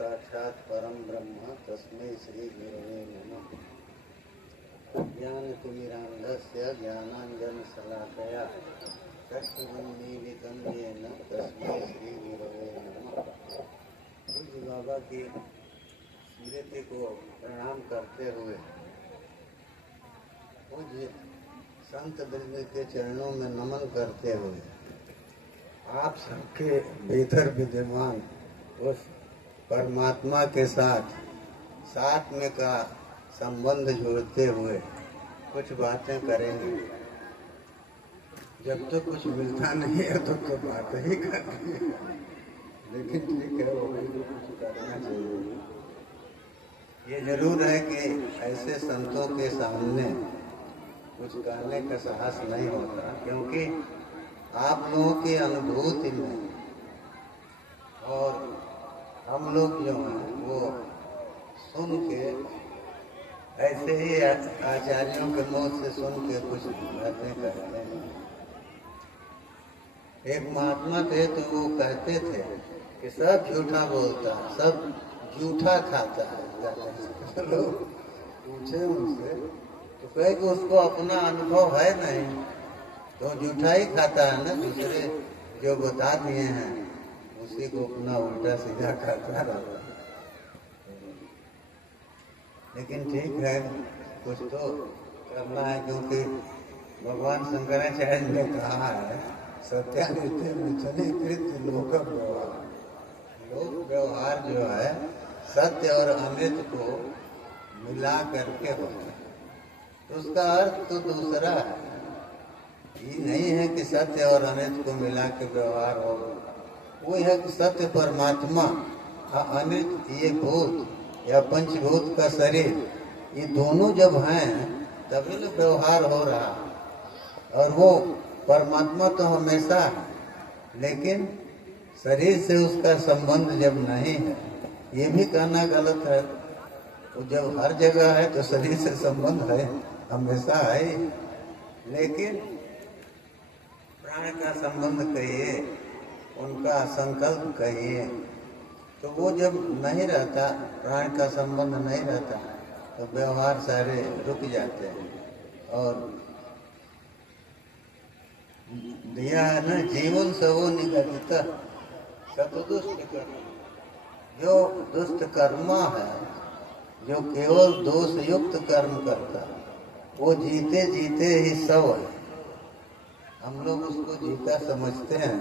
साक्षात् परम ब्रह्म तस्मै श्री गुरवे नमः। ज्ञानतिमिरान्धस्य ज्ञानाञ्जनशलाकया चक्षुरुन्मीलितं येन तस्मै श्री गुरवे नमः। पूज्य बाबा की स्मृति को प्रणाम करते हुए पूज्य संत वृंद के चरणों में नमन करते हुए आप सबके भीतर विद्यमान उस परमात्मा के साथ में का संबंध जोड़ते हुए कुछ बातें करेंगे। जब तो कुछ मिलता नहीं है तो बात ही करेंगे, लेकिन ठीक है, वो भी कुछ करना चाहिए। ये जरूर है कि ऐसे संतों के सामने कुछ कहने का साहस नहीं होता, क्योंकि आप लोगों की अनुभूति में और हम लोग जो हैं वो सुन के ऐसे ही आचार्यों के मुंह से सुन के कुछ बातें करते हैं। एक महात्मा थे तो वो कहते थे कि सब झूठा बोलता है, सब झूठा खाता है। लोग पूछे उनसे तो कहे कि उसको अपना अनुभव है नहीं, तो झूठा ही खाता है ना, दूसरे जो बता दिए हैं उसी को अपना उल्टा सीधा खाता रहा। लेकिन ठीक है, कुछ तो करना है, क्योंकि भगवान शंकराचार्य ने कहा है सत्यानित्य मिथुनीकृत लोक व्यवहार। लोक व्यवहार जो है सत्य और अमृत को मिला करके होता है, तो उसका अर्थ तो दूसरा है। ये नहीं है कि सत्य और अमृत को मिला के व्यवहार होगा, वो है कि सत्य परमात्मा और अमृत ये भूत या पंचभूत का शरीर, ये दोनों जब हैं तभी तो व्यवहार हो रहा। और वो परमात्मा तो हमेशा है, लेकिन शरीर से उसका संबंध जब नहीं है, ये भी कहना गलत है। वो जब हर जगह है तो शरीर से संबंध है, हमेशा है, लेकिन प्राण का संबंध कहिए, उनका संकल्प कहिए, तो वो जब नहीं रहता, प्राण का संबंध नहीं रहता, तो व्यवहार सारे रुक जाते हैं। और दिया है ना, जीवन सबो निगदित सतदुष्ट कर्म। जो दुष्ट कर्मा है, जो केवल दोष युक्त कर्म करता, वो जीते जीते ही सब है। हम लोग उसको जीता समझते हैं,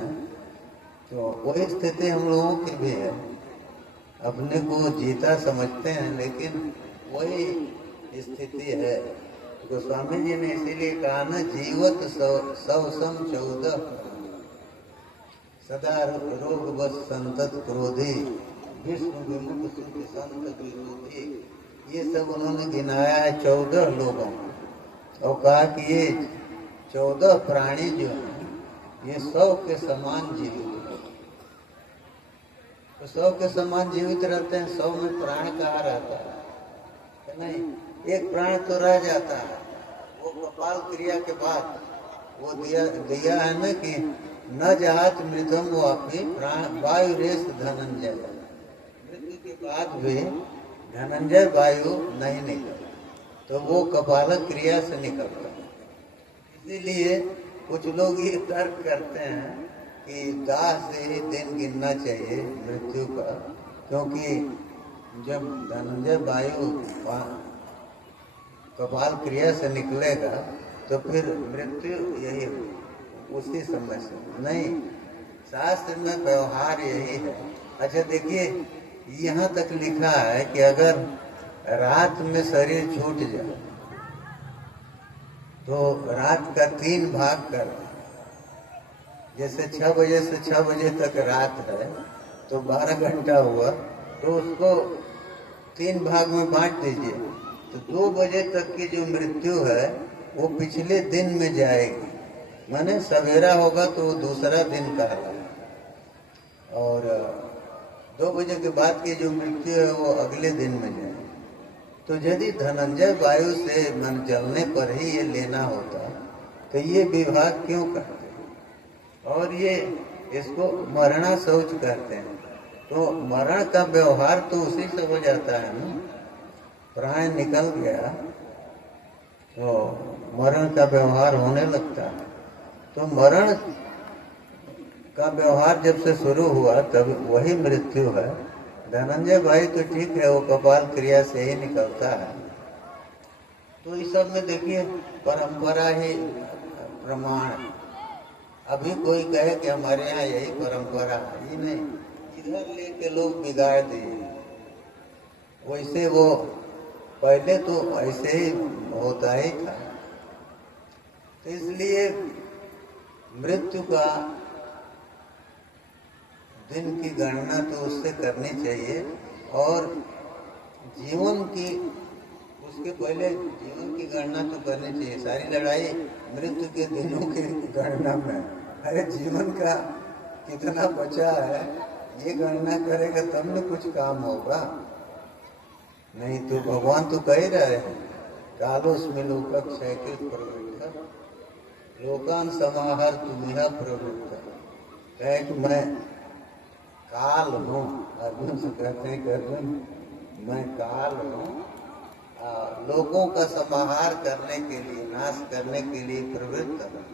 तो वही स्थिति हम लोगों की भी है। अपने को जीता समझते हैं, लेकिन वही स्थिति है। गोस्वामी जी ने इसीलिए कहा ना, जीवत सौ सम 14 सदा रोग बस संतत क्रोधी विष्णु विमुख सुख संत विरोधी। ये सब उन्होंने गिनाया है 14 लोगों, और कहा कि ये 14 प्राणी जो हैं ये 100 के समान जीवित, तो 100 के समान जीवित रहते हैं। 100 में प्राण कहाँ रहता है? नहीं, एक प्राण तो रह जाता है, वो कपाल क्रिया के बाद वो दिया है ना कि न जहात मृतम वापी प्राण वायु रेस धनंजय। मृत्यु के बाद भी धनंजय वायु नहीं निकलता, तो वो कपाल क्रिया से निकलता है। इसीलिए कुछ लोग ये तर्क करते हैं कि दाह से ही दिन गिनना चाहिए मृत्यु का, क्योंकि जब धनंजय वायु कपाल क्रिया से निकलेगा तो फिर मृत्यु यही उसी समय से। नहीं, शास्त्र में व्यवहार यही है। अच्छा देखिए, यहाँ तक लिखा है कि अगर रात में शरीर छूट जाए तो रात का 3 भाग कर, जैसे 6 बजे से 6 बजे तक रात है तो 12 घंटा हुआ, तो उसको 3 भाग में बांट दीजिए, तो 2 बजे तक की जो मृत्यु है वो पिछले दिन में जाएगी। माने सवेरा होगा तो वो दूसरा दिन कहलाएगा, और 2 बजे के बाद की जो मृत्यु है वो अगले दिन में जाएगी। तो यदि धनंजय वायु से मन जलने पर ही ये लेना होता तो ये विभाग क्यों करते? और ये इसको मरणा शौच कहते हैं। तो मरण का व्यवहार तो उसी से हो जाता है ना, प्राण निकल गया तो मरण का व्यवहार होने लगता है। तो मरण का व्यवहार जब से शुरू हुआ तब वही मृत्यु है। धनंजय भाई तो ठीक है, वो कपाल क्रिया से ही निकलता है। तो इस सब में देखिए परंपरा ही प्रमाण। अभी कोई कहे कि हमारे यहाँ यही परंपरा है, ये नहीं, इधर लेके लोग बिगाड़ दिए। वैसे वो पहले तो ऐसे ही होता ही था। तो इसलिए मृत्यु का दिन की गणना तो उससे करनी चाहिए, और जीवन की उसके पहले जीवन की गणना तो करनी चाहिए। सारी लड़ाई मृत्यु के दिनों की गणना में। अरे जीवन का कितना बचा है ये गणना करेगा तब न कुछ काम होगा। नहीं तो भगवान तो कह रहे हैं, कालोस्मि लोकक्षयकृत प्रवृत्त लोकान समाहर तुम्हें प्रवृत्त। कहे कि मैं काल हूँ। अर्जुन से कहते हैं कि अर्जुन मैं काल हूँ, लोगों का समाहार करने के लिए, नाश करने के लिए प्रवृत्त हूँ।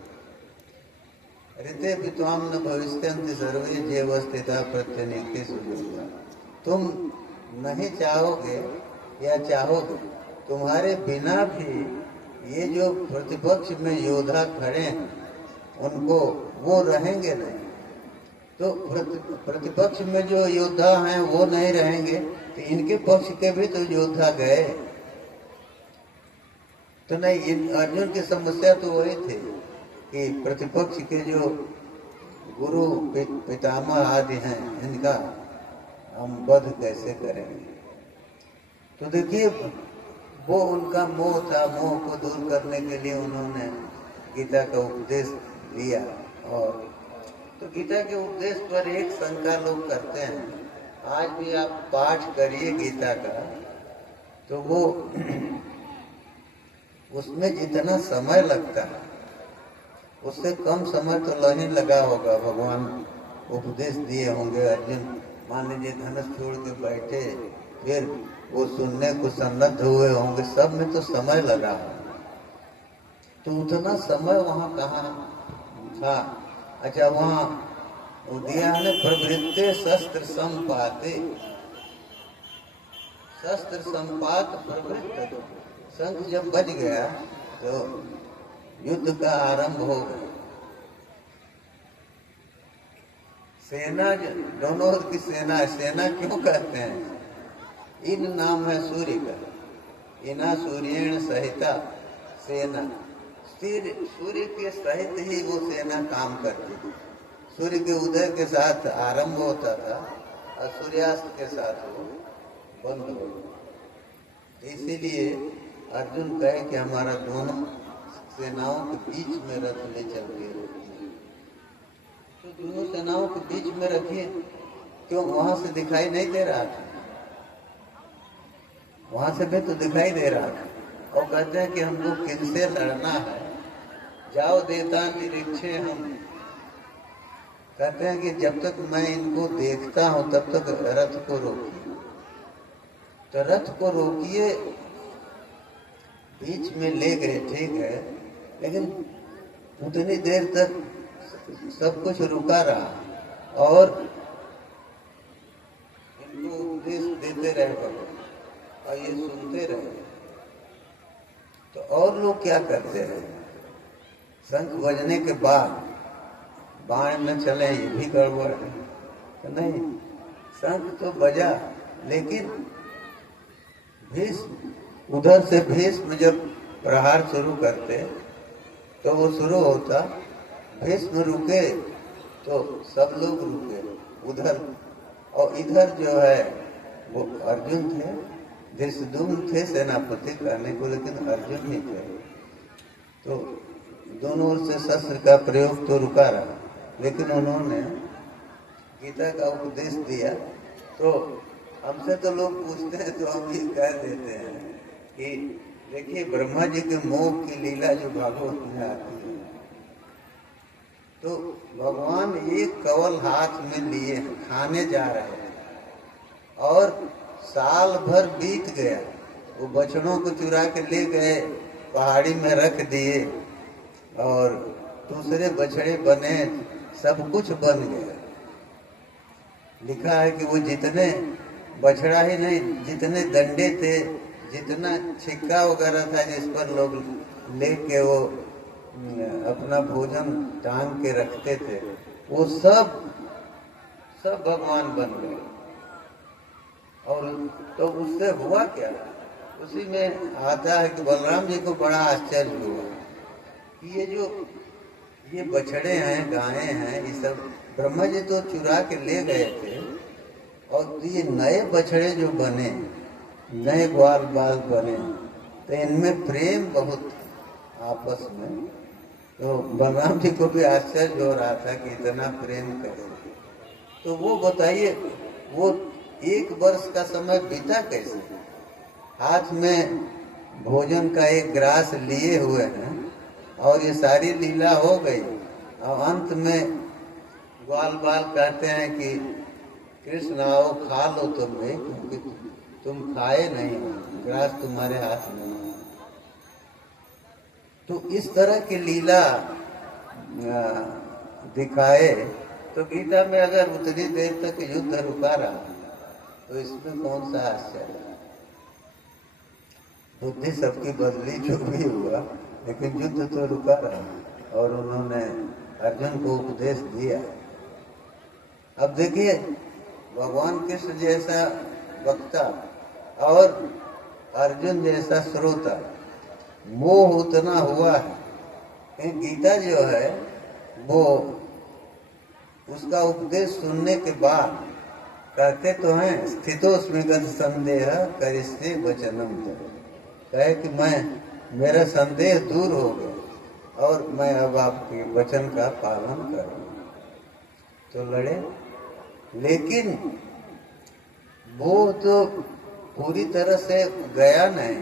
ऋते विद्वाम न भविष्यन्ति सर्वे जेव स्थिता प्रत्यनीके सुजुगा। तुम नहीं चाहोगे या चाहोगे, तुम्हारे बिना भी ये जो प्रतिपक्ष में योद्धा खड़े हैं उनको वो रहेंगे नहीं। तो प्रतिपक्ष में जो योद्धा हैं वो नहीं रहेंगे तो इनके पक्ष के भी तो योद्धा गए। तो नहीं, अर्जुन की समस्या तो वही थी कि प्रतिपक्ष के जो गुरु पितामह आदि हैं इनका हम वध कैसे करेंगे। तो देखिए वो उनका मोह था, मोह को दूर करने के लिए उन्होंने गीता का उपदेश दिया। और तो गीता के उपदेश पर एक शंका लोग करते हैं, आज भी आप पाठ करिए गीता का तो वो उसमें जितना समय लगता है उससे कम समय तो नहीं लगा होगा। भगवान उपदेश दिए होंगे, अर्जुन मान लीजिए धनुष छोड़ के बैठे, फिर वो सुनने को सन्नद्ध हुए होंगे, सब में तो समय लगा है। तो उतना समय वहाँ कहाँ था। अच्छा, वहाँ दिया है प्रवृत्ते शस्त्र संपाते, शस्त्र संपात प्रवृत्त। शंख जब बज गया तो युद्ध का आरंभ हो गया। सेना दोनों की सेना, सेना क्यों कहते हैं? इन नाम है सूर्य का, इना सूर्येण सहिता सेना। सूर्य के सहित ही वो सेना काम करती थी। सूर्य के उदय के साथ आरंभ होता था और सूर्यास्त के साथ वो बंद हो गया। इसीलिए अर्जुन कहे कि हमारा दोनों सेनाओं के बीच में रथ ले चल के रखिए। तो दोनों सेनाओं के बीच में रखिए, क्यों? वहां से दिखाई नहीं दे रहा था, वहां से भी तो दिखाई दे रहा था। और कहते हैं कि हमको किनसे लड़ना है, जाओ देवता निरीक्षे। हम कहते हैं कि जब तक मैं इनको देखता हूं तब तक रथ को रोकिए। तो रथ को रोकिए, बीच में ले गए, ठीक है, लेकिन उतनी देर तक सब कुछ रुका रहा और इनको उपदेश देते रहे भगवान और ये सुनते रहे। तो और लोग क्या करते हैं, शंख बजने के बाद बाण न चले, ये भी गड़बड़ है। तो नहीं, शंख तो बजा, लेकिन भीष्म उधर से भीष्म जब प्रहार शुरू करते तो वो शुरू होता, भीष्म रुके तो सब लोग रुके उधर, और इधर जो है वो अर्जुन थे, धृष्टद्युम्न थे सेनापति करने को, लेकिन अर्जुन ही थे। तो दोनों ओर से शस्त्र का प्रयोग तो रुका रहा, लेकिन उन्होंने गीता का उपदेश दिया। तो हमसे तो लोग पूछते हैं तो हम ये कह देते हैं कि देखिए ब्रह्मा जी के मोह की लीला जो भागवत में आती है, तो भगवान एक कवल हाथ में लिए खाने जा रहे हैं, और साल भर बीत गया, वो बछड़ों को चुरा के ले गए, पहाड़ी में रख दिए और दूसरे बछड़े बने, सब कुछ बन गया। लिखा है कि वो जितने बछड़ा ही नहीं, जितने डंडे थे, जितना छिक्का वगैरह था जिस पर लोग लेके वो अपना भोजन टांग के रखते थे, वो सब भगवान बन गए। और तो उससे हुआ क्या, उसी में आता है कि बलराम जी को बड़ा आश्चर्य हुआ कि ये बछड़े हैं, गायें हैं, ये सब ब्रह्मा जी तो चुरा के ले गए थे, और ये नए बछड़े जो बने, नए ग्वाल बाल बने, तो इनमें प्रेम बहुत आपस में। तो बलराम जी को भी आश्चर्य हो रहा था कि इतना प्रेम कैसे। तो वो बताइए, वो 1 वर्ष का समय बीता कैसे? हाथ में भोजन का एक ग्रास लिए हुए हैं और ये सारी लीला हो गई, और अंत में ग्वाल बाल कहते हैं कि कृष्ण आओ खा लो तुम भी, क्योंकि तुम खाए नहीं, ग्रास तुम्हारे हाथ में नहीं। तो इस तरह की लीला दिखाए तो गीता में अगर उतनी देर तक युद्ध रुका रहा तो इसमें कौन सा आश्चर्य। बुद्धि सबकी बदली जो भी हुआ, लेकिन युद्ध तो रुका रहा और उन्होंने अर्जुन को उपदेश दिया। अब देखिए, भगवान कृष्ण जैसा वक्ता और अर्जुन जैसा श्रोता, मोह उतना हुआ है। गीता जो है वो उसका उपदेश सुनने के बाद कहते तो हैं, स्थितोस्मिगत संदेह करिष्ये वचनम तव, कहे कि मेरा संदेह दूर हो गया और मैं अब आपके वचन का पालन करूंगा। तो लड़े, लेकिन वो तो पूरी तरह से गया नहीं,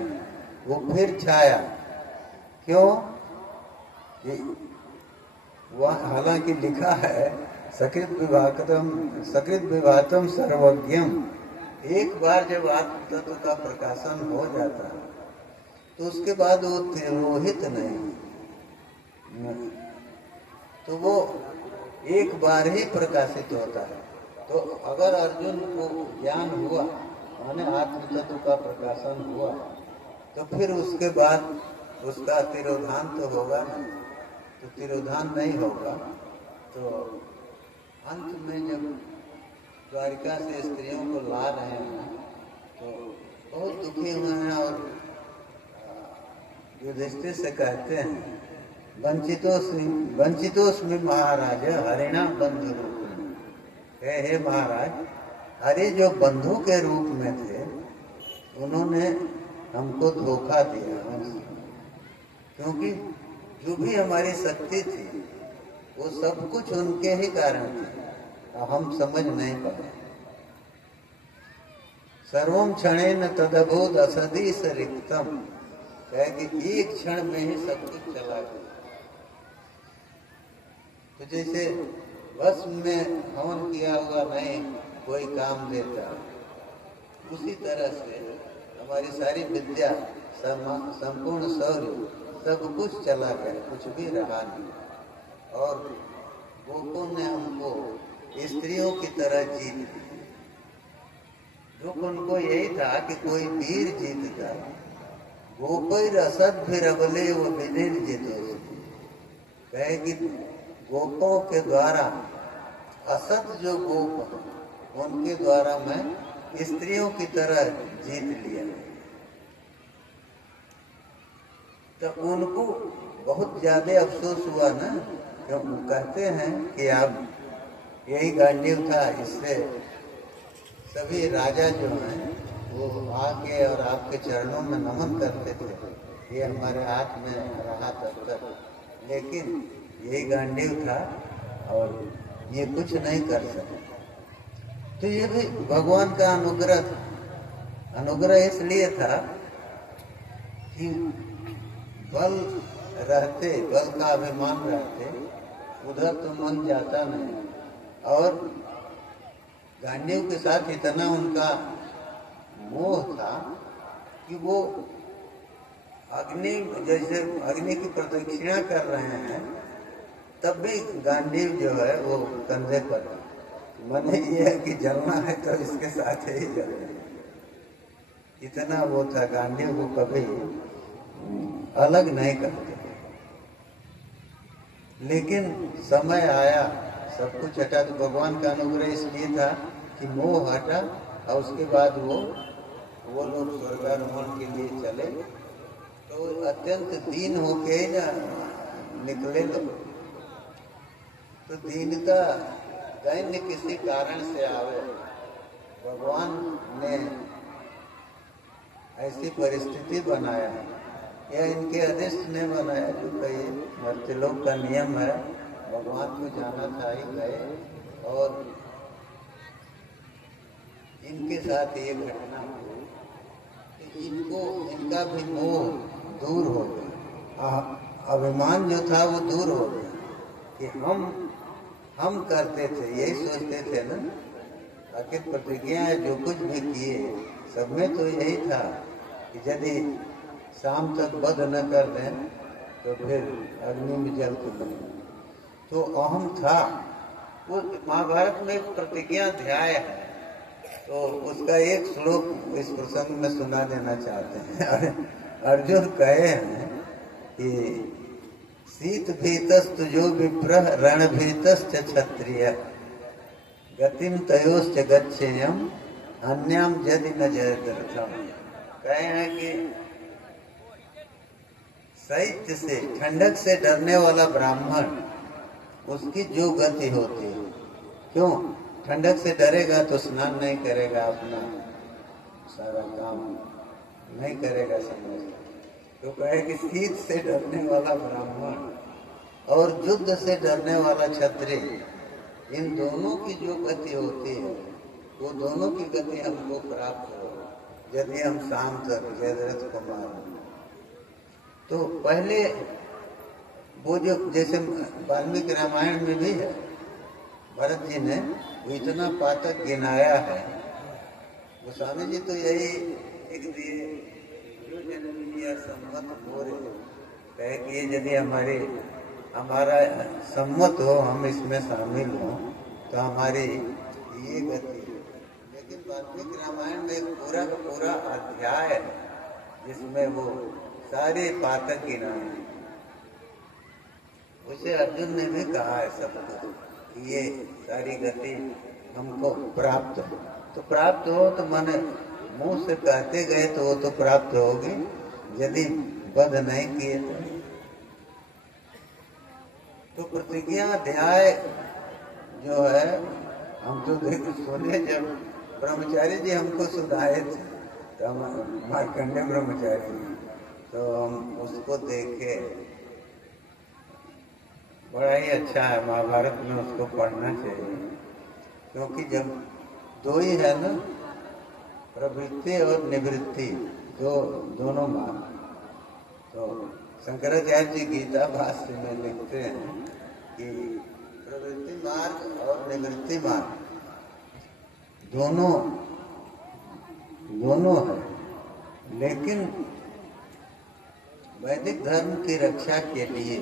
वो फिर छाया। क्यों? वह हालांकि लिखा है सकृत विभातम सर्वज्ञम, एक बार जब आत्म तत्व का प्रकाशन हो जाता है तो उसके बाद वो तिरोहित नहीं, तो वो एक बार ही प्रकाशित होता है। तो अगर अर्जुन को ज्ञान हुआ, माने आत्म तत्व का प्रकाशन हुआ, तो फिर उसके बाद उसका तिरोधान तो होगा नहीं। तो तिरोधान नहीं होगा तो अंत में जब द्वारिका से स्त्रियों को ला रहे हैं तो बहुत दुखी हुए हैं और युधिष्ठिर से कहते हैं, वंचितोस्मि महाराज हरिणा बंधु रूप में, हे महाराज, हरि जो बंधु के रूप में थे उन्होंने हमको धोखा दिया, क्योंकि जो भी हमारी शक्ति थी वो सब कुछ उनके ही कारण थी और हम समझ नहीं पाए। सर्वम क्षणेन तदभूत असदीश रिक्तम, कहे कि एक क्षण में ही सब कुछ चला गया। तो जैसे बस में हवन किया हुआ नहीं कोई काम देता, उसी तरह से हमारी सारी विद्या, संपूर्ण शौर्य, सब कुछ चला गया, कुछ भी रहा नहीं। और गोपों ने हमको स्त्रियों की तरह जीत ली। दुख उनको यही था कि कोई वीर जीतता, गोपैर असद फिर अबले वो विनिर जीतो, कहे कि गोपों के द्वारा, असत जो गोप उनके द्वारा मैं स्त्रियों की तरह जीत लिया। तो उनको बहुत ज्यादा अफसोस हुआ ना, तो कहते हैं कि आप यही गांडीव था, इससे सभी राजा जो हैं वो आके और आपके चरणों में नमन करते थे, ये हमारे हाथ में रहा तब तक, लेकिन यही गांडीव था और ये कुछ नहीं कर सके। तो ये भी भगवान का अनुग्रह था। अनुग्रह इसलिए था कि बल रहते, बल का अभिमान रहते, उधर तो मन जाता नहीं। और गांडीव के साथ इतना उनका मोह था कि वो अग्नि, जैसे अग्नि की प्रदक्षिणा कर रहे हैं तब भी गांडीव जो है वो कंधे पर, मन ये है कि जलना है तो इसके साथ ही जले। इतना वो था, गांडीव को कभी अलग नहीं करते। लेकिन समय आया, सब कुछ हटा, तो भगवान का अनुग्रह इसलिए था कि मोह हटा और उसके बाद वो लोग स्वर्गारोहण के लिए चले। तो अत्यंत दीन होके ही ना निकले लोग। तो दीनता दैन्य किसी कारण से आवे, भगवान ने ऐसी परिस्थिति बनाया है, या इनके अदृष्ट ने बनाया, जो कई मर्त्यलोक का नियम है, भगवान को जाना था ही गए और इनके साथ ये घटना हुई। इनको, इनका भी मोह दूर हो गया, अभिमान जो था वो दूर हो गया कि हम करते थे, यही सोचते थे ना, आखिर प्रतिज्ञा जो कुछ भी किए सब में तो यही था कि यदि शाम तक वध न कर दें तो फिर अग्नि में जल के बने। तो अहम था। वो महाभारत में एक प्रतिज्ञा अध्याय है, तो उसका एक श्लोक इस प्रसंग में सुना देना चाहते हैं। अर्जुन कहे हैं कि शीत भीतस्त जो विप्रह रण भीतस्त क्षत्रिय गतिम तयोश्च गच्छेयम अन्यम यदि न जयद्रथम। कहे हैं कि शैत्य से, ठंडक से डरने वाला ब्राह्मण, उसकी जो गति होती है, क्यों ठंडक से डरेगा तो स्नान नहीं करेगा, अपना सारा काम नहीं करेगा समझ। तो कहे कि शीत से डरने वाला ब्राह्मण और युद्ध से डरने वाला क्षत्रिय, इन दोनों की जो गति होती है वो दोनों की गति हमको प्राप्त हो यदि हम शांत जयद्रथ को मारें। तो पहले वो जो, जैसे वाल्मीकि रामायण में भी है, भरत जी ने वो इतना पातक गिनाया है। गोस्वामी जी तो यही एक दिए, जो जन्म लिया सम्मत हो रहे, कहे कि ये यदि हमारा सम्मत हो, हम इसमें शामिल हों तो हमारी ये गति। लेकिन वाल्मीकि रामायण में एक पूरा का पूरा अध्याय है जिसमें वो सारे पातक गिनाए। उसे अर्जुन ने भी कहा है सबको कि ये सारी गति हमको प्राप्त हो। तो प्राप्त हो तो माने मुंह से कहते गए तो वो तो प्राप्त होगी, यदि वध नहीं किए तो प्रतिज्ञा अध्याय जो है, हम तो सुने, जब ब्रह्मचारी जी हमको सुनाए थे, तो मार्कंडेय ब्रह्मचारी, तो हम उसको देखे, बड़ा ही अच्छा है। महाभारत में उसको पढ़ना चाहिए, क्योंकि जब दो ही है ना, प्रवृत्ति और निवृत्ति, दोनों मार्ग। तो शंकराचार्य जी गीता भाष्य में लिखते हैं कि प्रवृत्ति मार्ग और निवृत्ति मार्ग दोनों है, लेकिन वैदिक धर्म की रक्षा के लिए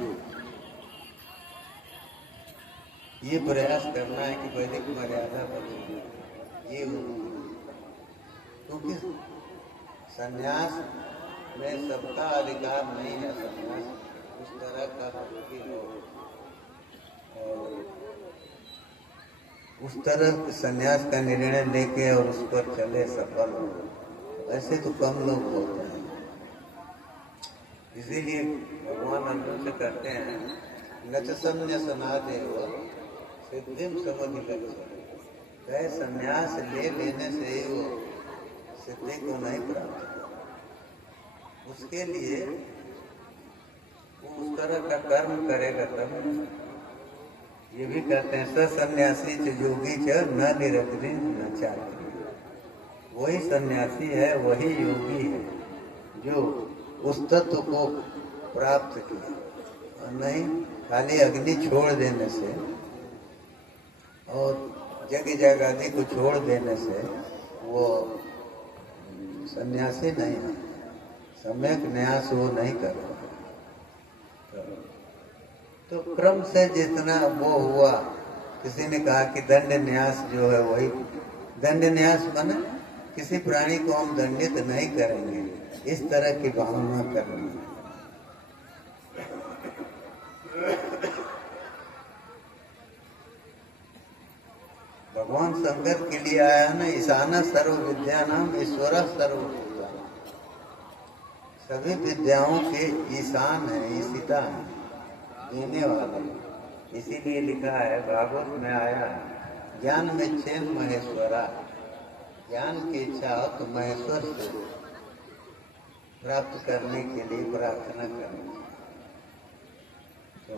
ये प्रयास करना है कि वैदिक मर्यादा बचे। ये क्योंकि संन्यास में सबका अधिकार नहीं है, संन्यास उस तरह का हो और उस तरह संन्यास का निर्णय लेके और उस पर चले, सफल हो, ऐसे तो कम लोग होते हैं। इसीलिए भगवान अर्जुन से कहते हैं न च संन्यासनादेव सिद्धिम समुधिगच्छति। कहे संन्यास ले लेने से ही वो सिद्धि को नहीं प्राप्त, उसके लिए वो उस तरह का कर्म करेगा तब। ये भी कहते हैं सन्यासी च योगी च न निरग्नि न चाकरी। वही सन्यासी है, वही योगी है जो उस तत्व को प्राप्त किया, और नहीं खाली अग्नि छोड़ देने से। और जगह जगादि को छोड़ देने से वो सन्यासी नहीं है, सम्यक न्यास वो नहीं कर रहा। तो क्रम से जितना वो हुआ, किसी ने कहा कि दंड न्यास जो है वही दंड न्यास माने किसी प्राणी को हम दंडित नहीं करेंगे, इस तरह की भावना करनी। भगवान शंकर के लिए आया ना, ईशान सर्व विद्या नाम ईश्वर सर्व विद्या, सभी विद्याओं के ईशान है, ईशिता है, देने वाला। इसीलिए लिखा है भागवत में आया, ज्ञान में चैन महेश्वरा, ज्ञान की इच्छा हो तो महेश्वर से प्राप्त करने के लिए प्रार्थना करनी। तो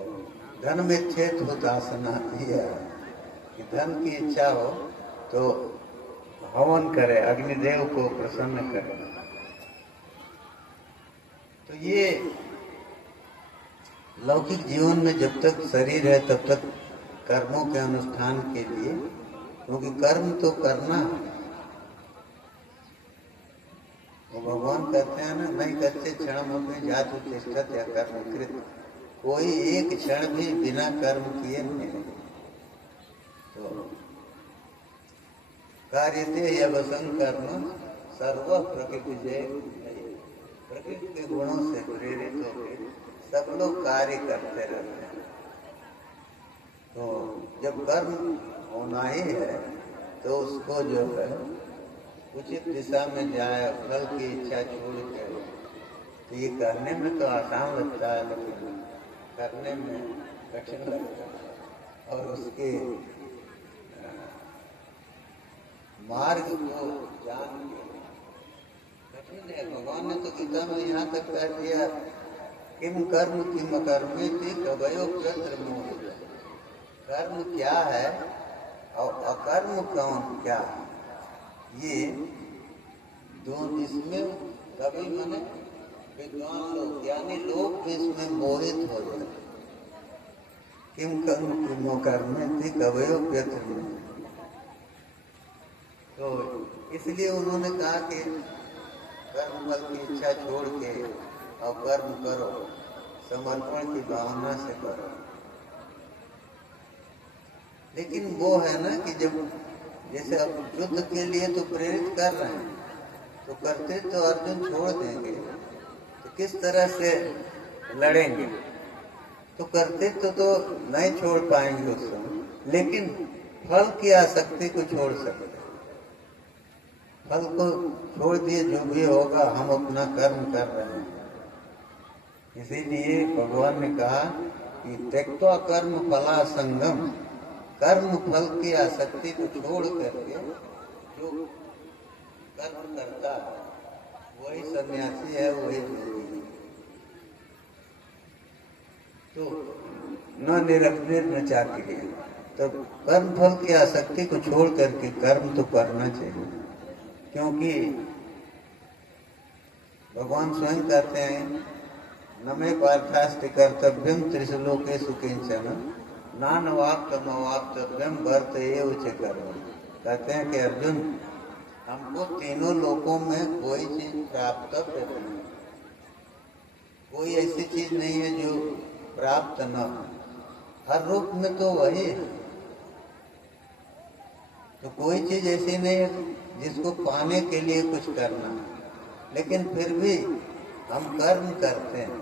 धन में छेद हो दासना दिया कि धन की इच्छा हो तो हवन करे, अग्निदेव को प्रसन्न करे। तो ये लौकिक जीवन में जब तक शरीर है तब तक कर्मों के अनुष्ठान के लिए, क्योंकि कर्म तो करना, वो भगवान कहते हैं ना, नहीं करते क्षण में जातु चेष्टा या कर्म कृत, कोई एक क्षण भी बिना कर्म किए नहीं रहे। तो कार्यते यवसं कर्म सर्व प्रकृति जय, प्रकृति के गुणों से प्रेरित होकर सब लोग कार्य करते रहते हैं। तो जब कर्म होना ही है तो उसको जो है उचित दिशा में जाए, फल की इच्छा छोड़ के। तो ये करने में तो आसान लगता है लेकिन करने में कठिन लगता है, और उसके मार्ग को जान के कठिन है। भगवान ने तो गीता में यहाँ तक कह दिया, किम कर्म किम कर्मे थी कवयो चंद्र मोह, कर्म क्या है और अकर्म कौन क्या है, ये दोनों इसमें कभी मने विद्वान लोग ज्ञानी लोग भी इसमें मोहित हो जाते। किम कर्म किम कर्मे थी कवयो चंद्र, तो इसलिए उन्होंने कहा कि कर्म फल की इच्छा छोड़ के और कर्म करो, समर्पण की भावना से करो। लेकिन वो है ना कि जब जैसे अब युद्ध के लिए तो प्रेरित कर रहे हैं, तो करते तो अर्जुन छोड़ देंगे तो किस तरह से लड़ेंगे, तो करते तो नहीं छोड़ पाएंगे उस समय, लेकिन फल की आसक्ति को छोड़ सकते। फल को छोड़ दिए, जो भी होगा हम अपना कर्म कर रहे हैं। इसीलिए भगवान ने कहा कि त्यक्त्वा कर्म फला संगम, कर्म फल की आसक्ति को छोड़ करके जो कर्म करता है वही सन्यासी है, वही योगी है। तो न निरग्निर न चाक्रिय, तो कर्म फल की आसक्ति को छोड़ करके कर्म तो करना चाहिए, क्योंकि भगवान स्वयं कहते हैं न मे पार्थास्ति कर्तव्यम त्रिशलोकेषु किंचन नानवाप्तमवाप्तव्यम वर्त एव च कर्म। कहते हैं कि अर्जुन, हमको तीनों लोकों में कोई चीज प्राप्त नहीं, कोई ऐसी चीज नहीं है जो प्राप्त न हो, हर रूप में तो वही है। तो कोई चीज ऐसी नहीं है जिसको पाने के लिए कुछ करना, लेकिन फिर भी हम कर्म करते हैं।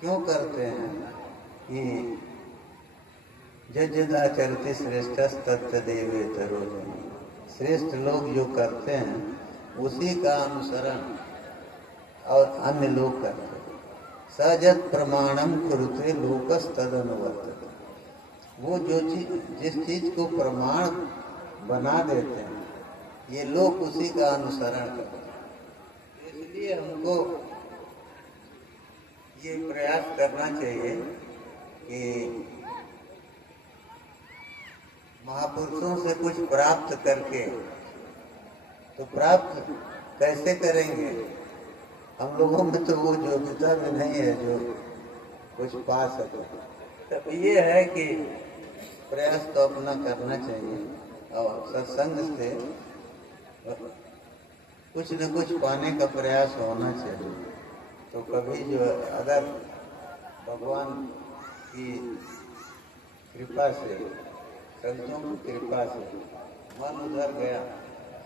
क्यों करते हैं कि जदाचरते श्रेष्ठ तत्तदेवेतरो, श्रेष्ठ लोग जो करते हैं उसी का अनुसरण और अन्य लोग करते हैं। सजत प्रमाणम कुरुते लोकस तदनुवर्तते, वो जो चीज जिस चीज को प्रमाण बना देते हैं ये लोग उसी का अनुसरण करते हैं। इसलिए हमको ये प्रयास करना चाहिए कि महापुरुषों से कुछ प्राप्त करके, तो प्राप्त कैसे करेंगे? हम लोगों में तो वो योग्यता भी नहीं है जो कुछ पा सके। तब ये है कि प्रयास तो अपना करना चाहिए और सत्संग से कुछ न कुछ पाने का प्रयास होना चाहिए। तो कभी जो अगर भगवान की कृपा से, संतों की कृपा से मन उधर गया,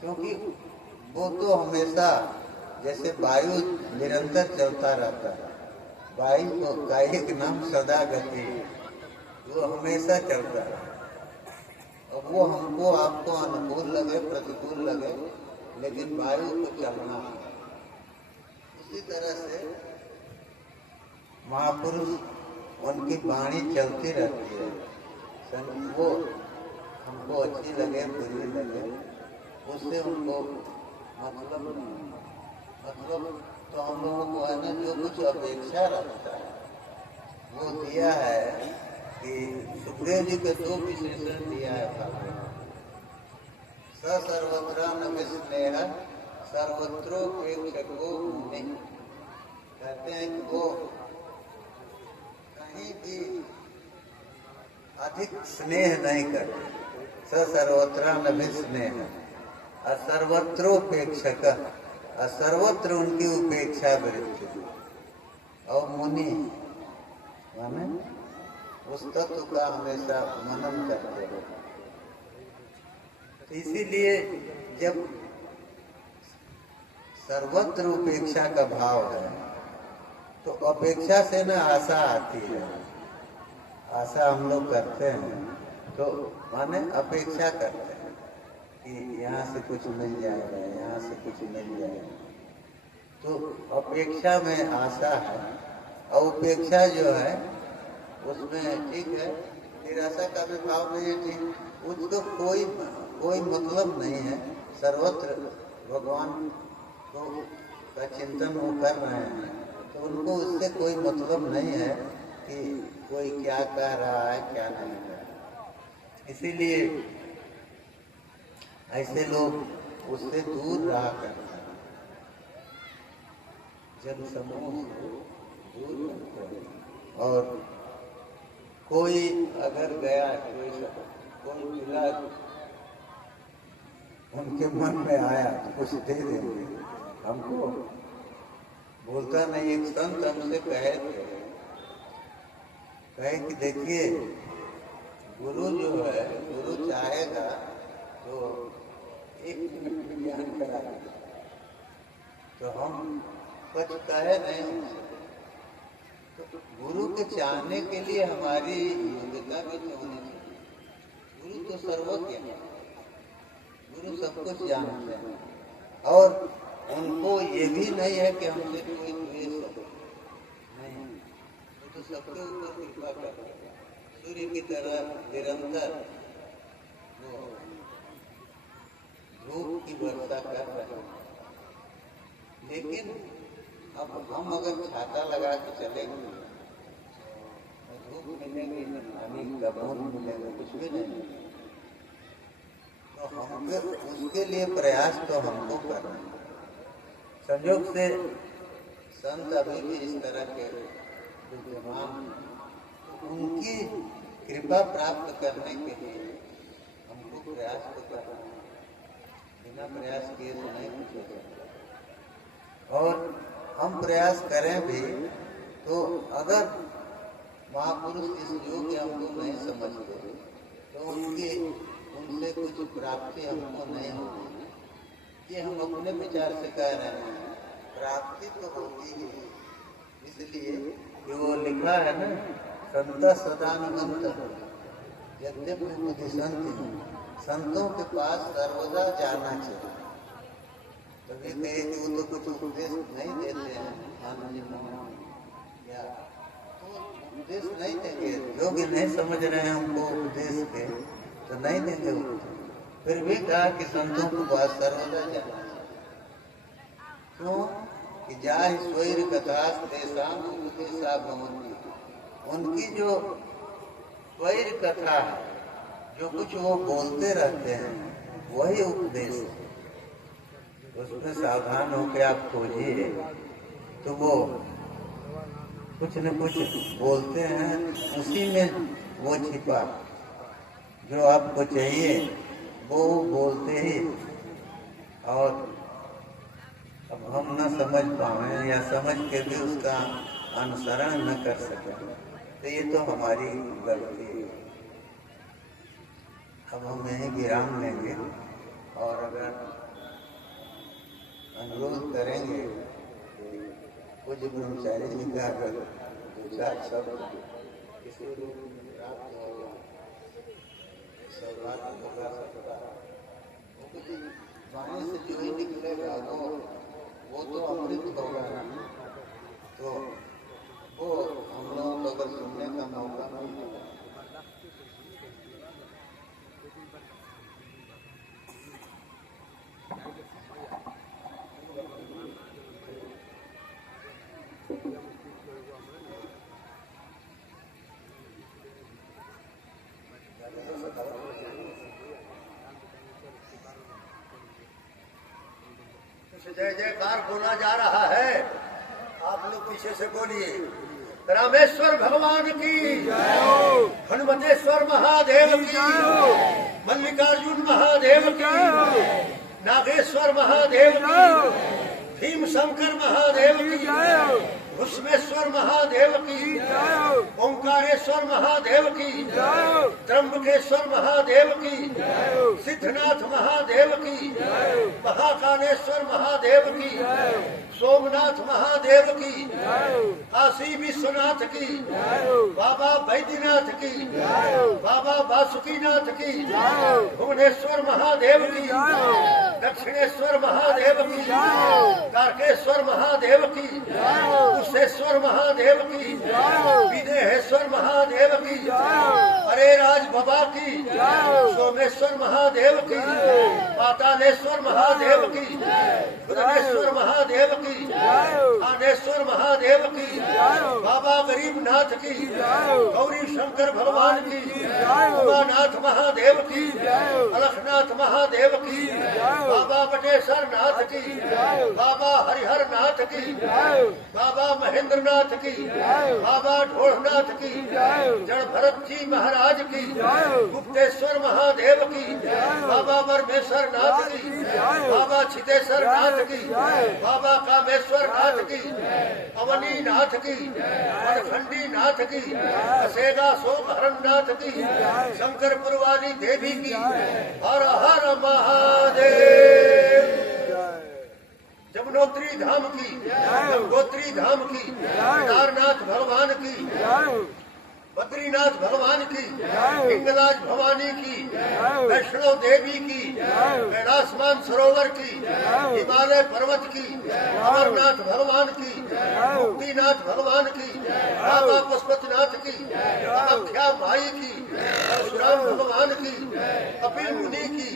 क्योंकि वो तो हमेशा जैसे वायु निरंतर चलता रहता है, वायु का एक नाम सदा गति, वो हमेशा चलता है। अब वो हमको आपको अनुकूल लगे प्रतिकूल लगे, लेकिन वायु को चलना है। उसी तरह से महापुरुष उनकी वाणी चलती रहती है, वो हमको अच्छी लगे बुरी लगे, उससे उनको मतलब तो हम लोगों को है ना जो कुछ अपेक्षा रखता है वो दिया है कि सुखदेव जी के 2 विशेषण दिया है। सर्वत्र न विस्नेह सर्वत्रोपेक्षको मुनि, कहते हैं कि वो कहीं भी अधिक स्नेह नहीं करते। सर्वत्र न विस्नेह और सर्वत्रोपेक्षक, और सर्वत्र उनकी उपेक्षा वृत्ति। और मुनि माने उस तत्व का हमेशा मनन करते हैं। इसीलिए जब सर्वत्र उपेक्षा का भाव है तो अपेक्षा से न आशा आती है। आशा हम लोग करते हैं तो माने अपेक्षा करते हैं कि यहाँ से कुछ मिल जाएगा, यहाँ से कुछ मिल जाएगा, तो अपेक्षा में आशा है। और उपेक्षा जो है उसमें ठीक है, निराशा का भी भाव नहीं है, ठीक, उसको कोई मतलब नहीं है। सर्वत्र भगवान को का चिंतन वो कर रहे हैं, तो उनको उससे कोई मतलब नहीं है कि कोई क्या कह रहा है क्या नहीं कह रहा। इसीलिए ऐसे लोग उससे दूर रहा करते हैं, जन समूह से दूर करते हैं। और कोई अगर गया, कोई मिला, उनके मन में आया तो कुछ दे देंगे हमको। बोलता नहीं, एक संत हमसे कहे कि देखिए गुरु जो है, गुरु चाहेगा तो 1 मिनट में ज्ञान करा देगा, तो हम कुछ कहे नहीं। तो गुरु के चाहने के लिए हमारी योग्यता भी तो होनी चाहिए। गुरु तो सर्वज्ञ है, गुरु सब कुछ जानते हैं, और उनको ये भी नहीं है कि हमसे कोई द्वेष हो, नहीं, वो तो सबके ऊपर कृपा करते हैं। सूर्य की तरह निरंतर वो धूप की वर्षा कर रहे हैं। लेकिन अब हम अगर छाता लगा के चलेंगे, धूप मिलेगी, पानी का बूंद मिलेगा, कुछ भी नहीं। तो हमको उसके लिए प्रयास तो हमको करना है। संयोग से संत अभी भी इस तरह के विद्यमान, उनकी कृपा प्राप्त करने के लिए हमको प्रयास तो करना है। बिना प्रयास किए तो नहीं कुछ हो सकता। और हम प्रयास करें भी तो अगर महापुरुष इस योग्य हमको नहीं समझते तो उनसे कुछ प्राप्ति हमको नहीं होती। ये हम अपने विचार से कह रहे हैं, प्राप्ति तो होती ही है। इसलिए वो लिखा है ना, संत सदानुगंत यद्यपि बुद्धि संति, संतों के पास सर्वदा जाना चाहिए। तभी कहे कि वो तो कुछ उपदेश नहीं देते हैं, या तो उपदेश नहीं देंगे, योग्य नहीं समझ रहे हैं हमको उपदेश के तो नहीं देंगे। फिर भी कहा कि संतों के पास सर्वदा जाना चाहिए। क्यों कि जाहि स्वैर कथा तेषाम उपदेशा भवन्ति, उनकी जो स्वैर कथा है, जो कुछ वो बोलते रहते हैं, वही उपदेश है। उसमें सावधान होकर आप खोजिए तो वो कुछ न कुछ बोलते हैं, उसी में वो छिपा। जो आपको चाहिए वो बोलते ही, और अब हम न समझ पाए या समझ के भी उसका अनुसरण न कर सके, तो ये तो हमारी गलती है। अब हम यहीं विराम लेंगे और अगर अनुरोध करेंगे कुछ ब्रह्मचारी जी का अगर दो चार शब्द किसी रूप में प्राप्त होगा, सौभाग्य होगा सबका, वो किसी वाणी से जो ही निकलेगा वो तो अमृत होगा ना, तो वो हम लोगों को अगर सुनने का मौका मिलेगा। जय जयकार बोला जा रहा है, आप लोग पीछे से बोलिए। रामेश्वर भगवान की, हनुमतेश्वर महादेव की, मल्लिकार्जुन महादेव की, नागेश्वर महादेव की, भीम शंकर महादेव की, भुष्मेश्वर महादेव की, ओंकारेश्वर महादेव की, त्र्यंबकेश्वर महादेव की, सिद्धनाथ महादेव की, महाकालेश्वर महादेव की, सोमनाथ महादेव की, काशी विश्वनाथ की, बाबा बैद्यनाथ की, बाबा बासुकीनाथ की, भुवनेश्वर महादेव की, दक्षिणेश्वर महादेव की, तारकेश्वर महादेव की, कुशेश्वर महादेव की, विदेहेश्वर महादेव की, अरे राज बाबा की, सोमेश्वर महादेव की, पातालेश्वर महादेव की, बुधनेश्वर महादेव की, थानेश्वर महादेव की, बाबा गरीबनाथ की, गौरी शंकर भगवान की, उमानाथ महादेव की, अलखनाथ महादेव की, बाबा बटेश्वर नाथ की, बाबा हरिहर नाथ की, बाबा महेंद्र नाथ की, बाबा ढोलनाथ की, जड़ भरत जी महाराज की, गुप्तेश्वर महादेव की, बाबा परमेश्वर नाथ की, बाबा छितेश्वर नाथ की, बाबा कामेश्वर नाथ की, अवनी नाथ की, मनखंडी नाथ की, असेगा सोम हरण नाथ की, शंकरपुर वाली देवी की, हर हर महादेव। जमुनोत्री धाम की, गंगोत्री धाम की, केदारनाथ भगवान की, बद्रीनाथ भगवान की, हिंगलाज भवानी की, वैष्णो देवी की, कैलाशमान सरोवर की, हिमालय पर्वत की, अमरनाथ भगवान की, मुक्तिनाथ भगवान की, बाबा पशुपतिनाथ की, कामाख्या माई की, परशुराम भगवान की, कपिल मुनि की,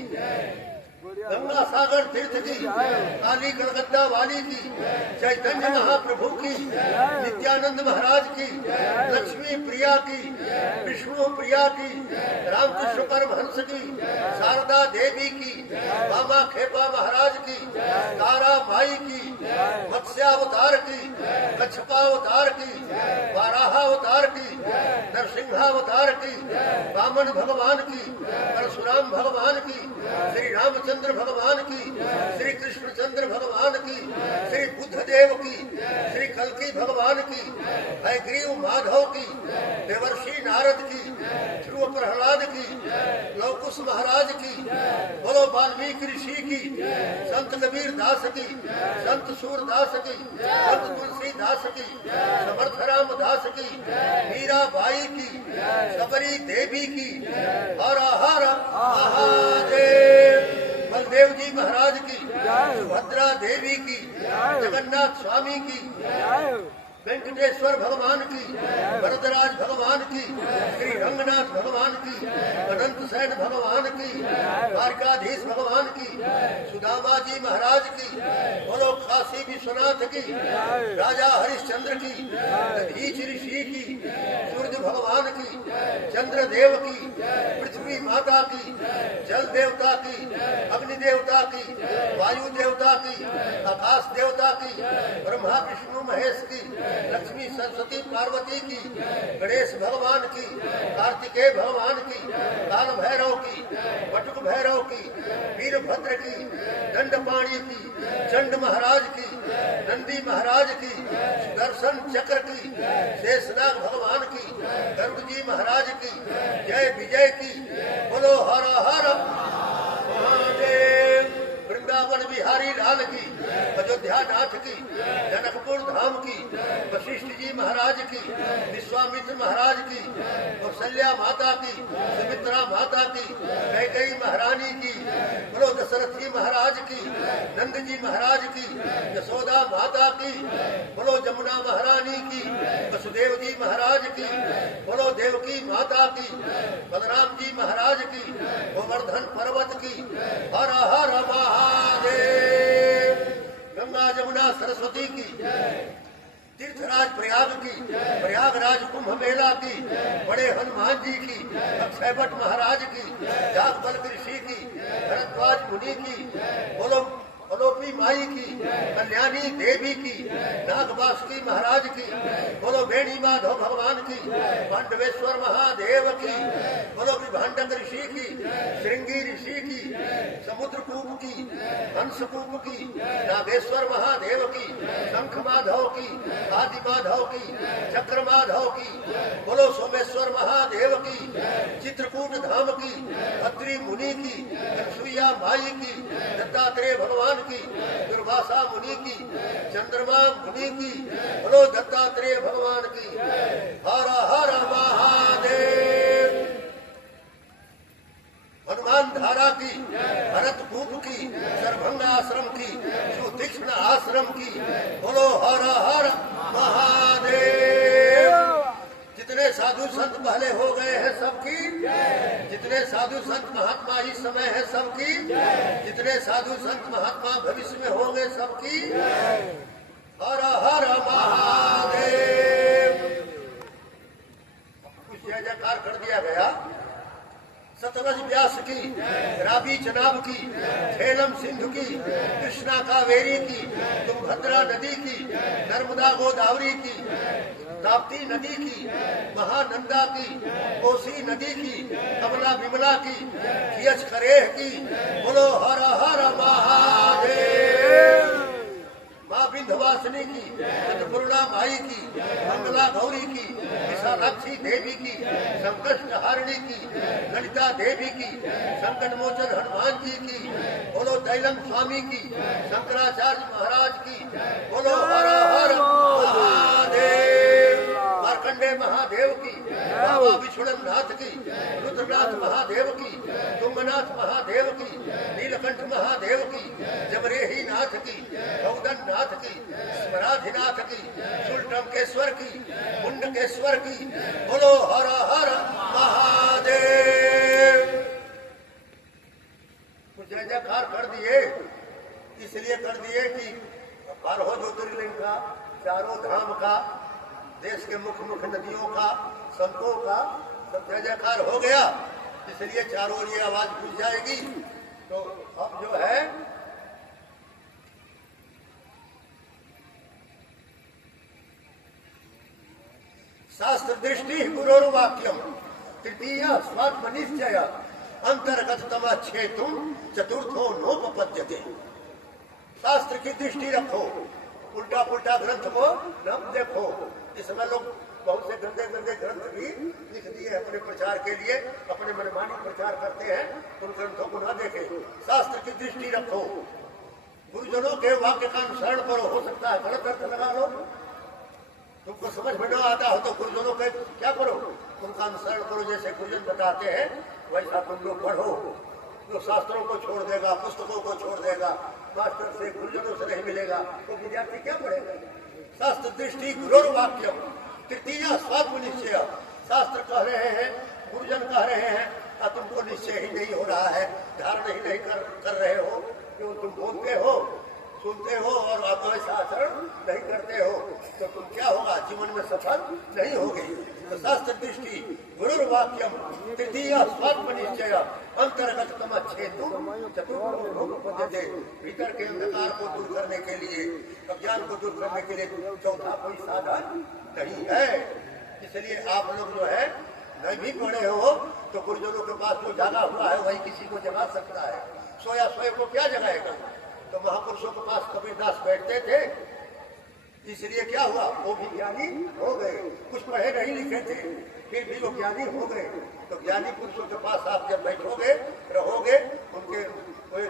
गंगा सागर तीर्थ की, काली कलकत्ता वाली की, चैतन्य महाप्रभु की, नित्यानंद महाराज की, लक्ष्मी प्रिया की, विष्णु प्रिया की, रामकृष्ण परमहंस की, शारदा देवी की, बाबा खेपा महाराज की, तारा माई की, मत्स्यावतार की, कच्छपावतार की, वाराहावतार की, नरसिंहावतार की, वामन भगवान की, परशुराम भगवान की, श्री रामचंद्र भगवान की, श्री कृष्णचंद्र भगवान की, श्री बुद्धदेव की, श्री कल्की भगवान की, हयग्रीव माधव की, देवर्षि नारद की, ध्रुव प्रहलाद की, लवकुश महाराज की, बोलो वाल्मीकि ऋषि की, संत कबीर दास की, संत सूरदास की, संत तुलसी दास की, समर्थ राम दास की, मीरा बाई की, सबरी देवी की, हर हर महादेव। बलदेव जी महाराज की, सुभद्रा देवी की, जगन्नाथ स्वामी की, वेंकटेश्वर भगवान की, वरदराज भगवान की, श्री रंगनाथ भगवान की, अनंत सैन भगवान की, द्वारकाधीश भगवान की, सुदामा जी महाराज की, बोलो काशी विश्वनाथ की, राजा हरिश्चंद्र की, दधीच ऋषि की, सूर्य भगवान की, चंद्र देव की, पृथ्वी माता की, जल देवता की, अग्नि देवता की, वायु देवता की, आकाश देवता की, ब्रह्मा विष्णु महेश की, लक्ष्मी सरस्वती पार्वती की, गणेश भगवान की, कार्तिकेय भगवान की, काल भैरव की, बटुक भैरव की, वीरभद्र की, दंडपाणी की, चंड महाराज की, नंदी महाराज की, सुदर्शन चक्र की, शेषनाग भगवान की, गरुड़ जी महाराज की, जय विजय की, बोलो हर हर महादेव। वृंदावन बिहारी लाल की, अयोध्या नाथ की, जनकपुर धाम की, वशिष्ठ जी महाराज की, विश्वामित्र महाराज की, कौशल्या माता की, सुमित्रा माता की, कैकेयी महारानी की, बोलो दशरथ जी महाराज की, नंद जी महाराज की, यशोदा माता की, बोलो जमुना महारानी की, वसुदेव जी महाराज की, बोलो देवकी माता की, बलराम जी महाराज की, गोवर्धन पर्वत की, हर हर महादेव। गंगा जमुना सरस्वती की, तीर्थराज प्रयाग की, प्रयागराज कुंभ मेला की, बड़े हनुमान जी की, अक्षय भट्ट महाराज की, जागबल ऋषि की, भरद्वाज मुनि की, बोलो अलोपी माई की, कल्याणी देवी की, नागवासुकी महाराज की, बोलो बेणी माधव भगवान की, पांडवेश्वर महादेव की, बोलो विभांडक ऋषि की, श्रृंगी ऋषि की, समुद्रकूप की, हंसकूप की, नागेश्वर महादेव की, शंख माधव की, आदि माधव की, चक्र माधव की, बोलो सोमेश्वर महादेव की, चित्रकूट धाम की, अत्रि मुनि की, अनसुईया माई की, दत्तात्रेय भगवान की, दुर्वासा मुनि की, चंद्रमा मुनि की, बोलो दत्तात्रेय भगवान की, हर हर महादेव। हनुमान धारा की, भरत कूप की, सरभंगा आश्रम की, सुतीक्ष्ण आश्रम की, बोलो हर हर महादेव। जितने साधु संत पहले हो गए हैं सबकी, जितने साधु संत महात्मा इस समय है सबकी, जितने साधु संत महात्मा भविष्य में होंगे सबकी, हर हर महादेव। कुछ जय जयकार कर दिया गया। सतलज व्यास की, रावी चनाब की, झेलम सिंधु की, कृष्णा कावेरी की, तुंगभद्रा नदी की, नर्मदा गोदावरी की, ताप्ती नदी की, महानंदा की, कोसी नदी की, कमला विमला की, खियच खरेह की, बोलो हर हर महादेव। माँ विंध्यवासिनी की, अन्नपूर्णा माई की, मंगला गौरी की, विशालाक्षी देवी की, संकष्ट हारिणी की, ललिता देवी की, संकट मोचन हनुमान जी की, बोलो दैलम स्वामी की, शंकराचार्य महाराज की, बोलो हर हर महादेव। मार्कंडे महादेव की, बाबा विष्णुनाथ नाथ की, रुद्रनाथ महादेव की, तुंगनाथ महादेव की, नीलकंठ महादेव की, जमरेही नाथ की, गौदन नाथ की, स्मराधिनाथ की, सुलटमकेश्वर की, मुंडकेश्वर की, बोलो हर हर महादेव। कुछ जय जयकार कर दिए, इसलिए कर दिए कि 12 ज्योतिर्लिंग का, चारों धाम का, देश के मुख्य मुख्य नदियों का, संतों का सब जय जयकार हो गया, इसलिए चारों ओर ये आवाज पूछ जाएगी। तो अब जो है शास्त्र दृष्टि गुरोर्वाक्यम तृतीय स्वात्मनिश्चय अंतर्गततम छेतुम चतुर्थो नोपपद्यते। शास्त्र की दृष्टि रखो, उल्टा पुल्टा ग्रंथ को न देखो। इसमें लोग बहुत से गंदे गंदे ग्रंथ भी लिख दिए अपने प्रचार के लिए, अपने मनमानी प्रचार करते हैं, उन ग्रंथों को न देखें। शास्त्र की दृष्टि रखो, गुरुजनों के वाक्य का अनुसरण करो। हो सकता है गलत अर्थ लगा लो, तुमको समझ में न आता हो तो गुरुजनों के क्या करो, उनका अनुसरण करो। जैसे गुरुजन बताते हैं वैसा तुम लोग पढ़ो। जो शास्त्रों को छोड़ देगा, पुस्तकों को छोड़ देगा, मास्टर से गुरुजनों से नहीं मिलेगा, तो विद्यार्थी क्या पढ़ेगा। शास्त्र दृष्टि गुरोर्वाक्यम तृतीय स्वात्मनिश्चय। शास्त्र कह रहे हैं, गुरुजन कह रहे हैं, और तुमको निश्चय ही नहीं हो रहा है, धारण ही नहीं कर रहे हो, क्यों तुम बोलते हो सुनते हो और आप ऐसा आचरण नहीं करते हो तो तुम क्या होगा, जीवन में सफल नहीं होगे। तो शास्त्र दृष्टि गुरुर्वाक्यम तृतीय स्वात्म निश्चय अंतर्गत तमच्छेतु चतुर्थे, भीतर के अंधकार को दूर करने के लिए, अज्ञान को दूर करने के लिए चौथा कोई साधन नहीं है। इसलिए आप लोग जो है नहीं भी पढ़े हो तो गुरुजनों के पास जो जागा हुआ है वही किसी को जगा सकता है। सोया सोए को क्या जगाएगा। तो महापुरुषों के पास कबीरदास बैठते थे, इसलिए क्या हुआ, वो भी ज्ञानी हो गए। कुछ पढ़े नहीं लिखे थे फिर भी वो ज्ञानी हो गए। तो ज्ञानी पुरुषों के पास आप जब बैठोगे रहोगे, उनके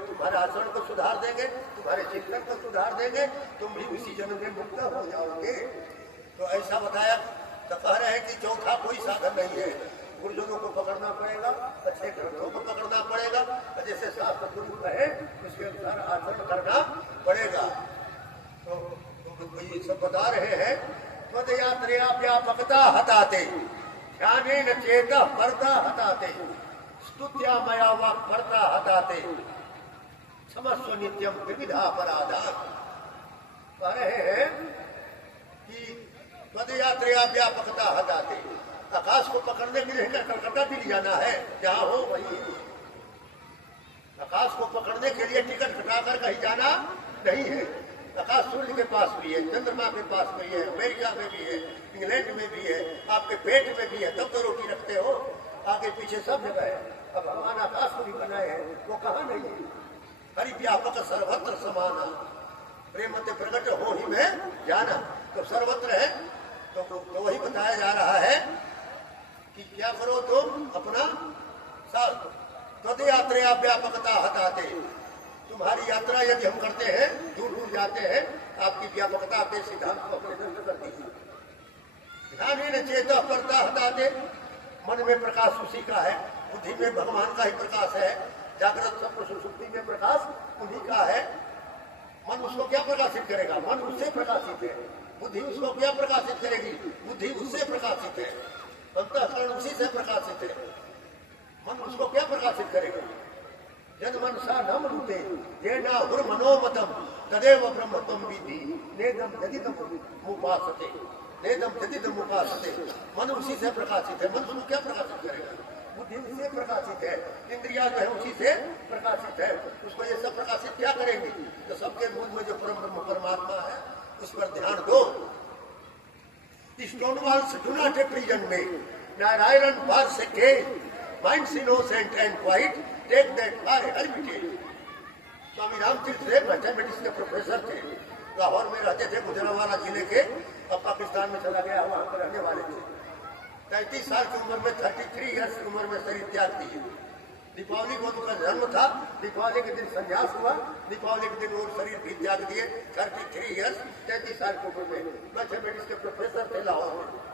तुम्हारे आचरण को सुधार देंगे, तुम्हारे चिंतन को सुधार देंगे, तुम भी उसी जन्म में मुक्त हो जाओगे। तो ऐसा बताया। तो कह रहे हैं कि चौथा कोई साधन नहीं है। गुरुजनों को पकड़ना पड़ेगा, अच्छे ग्रंथों को पकड़ना पड़ेगा, जैसे शास्त्र गुरु कहे उसके अनुसार आचरण करना पड़ेगा। तो ये सब बता रहे हैं। पद यात्रा व्यापकता हटाते, ध्याने न चेता परता हटाते, स्तुत्या मया वाक परता हटाते, क्षमस्व नित्यम विविधा अपराधा। कह रहे हैं कि पद यात्रा व्यापकता हटाते, आकाश को पकड़ने के लिए कलकत्ता दिल्ली जाना है, जहाँ हो वही। आकाश को पकड़ने के लिए टिकट कटाकर कहीं जाना नहीं है। आकाश सूर्य के पास भी है, चंद्रमा के पास भी है, अमेरिका में भी है, इंग्लैंड में भी है, आपके पेट में भी है, तब तो रोटी रखते हो। आगे पीछे सब जगह है। अब भगवान आकाश को भी बनाए हैं, वो कहाँ नहीं है। हरि व्यापक सर्वत्र समाना, प्रेम ते प्रकट हो ही में जाना। तो सर्वत्र है। तो वही बताया जा रहा है कि क्या करो तुम अपना तद यात्रा व्यापकता हटाते। तुम्हारी यात्रा यदि हम करते हैं, दूर दूर जाते हैं, आपकी व्यापकता के सिद्धांत को अपने नष्ट कर दीजिए। ध्यान ही न चेता परता हटाते, मन में प्रकाश उसी का है, बुद्धि में भगवान का ही प्रकाश है, जागृत स्वप्न सुषुप्ति में प्रकाश उन्हीं का है। मन उसको क्या प्रकाशित करेगा, मन उससे प्रकाशित है। बुद्धि उसको क्या प्रकाशित करेगी, बुद्धि उससे प्रकाशित है। अंतःकरण उसी से प्रकाशित है। मन उसको क्या प्रकाशित करेगा। जन मनसा न मनुते ये ना हुर मनोमतम तदेव ब्रह्मत्वम विधि नेदम जदिदम उपासते, नेदम जदिदम उपासते। मन उसी से प्रकाशित है। मन उसको क्या प्रकाशित करेगा, बुद्धि उससे प्रकाशित है, इंद्रिया जो है उसी से प्रकाशित है। उसको ये सब प्रकाशित क्या करेंगे। तो सबके मूल में जो परम ब्रह्म परमात्मा है उस पर ध्यान दो। Stone wall do not a prison में नारायण बार से के minds innocent and quite take that for heritage. Swami Ramtirth से मैथमेटिक्स के प्रोफेसर थे, लाहौर में रहते थे, गुजरांवाला जिले के। अब पाकिस्तान में चला गया, वहां पर रहने वाले थे। 33 साल की उम्र में 33 ईयर्स की उम्र में शरीर त्याग दिए। दीपावली को उनका जन्म था, दीपावली के दिन संन्यास हुआ, दीपावली के दिन वो शरीर भी त्याग दिए। 33 ईयर्स 33 साल की उम्र में मैथमेटिक्स के प्रोफेसर थे लाहौर में।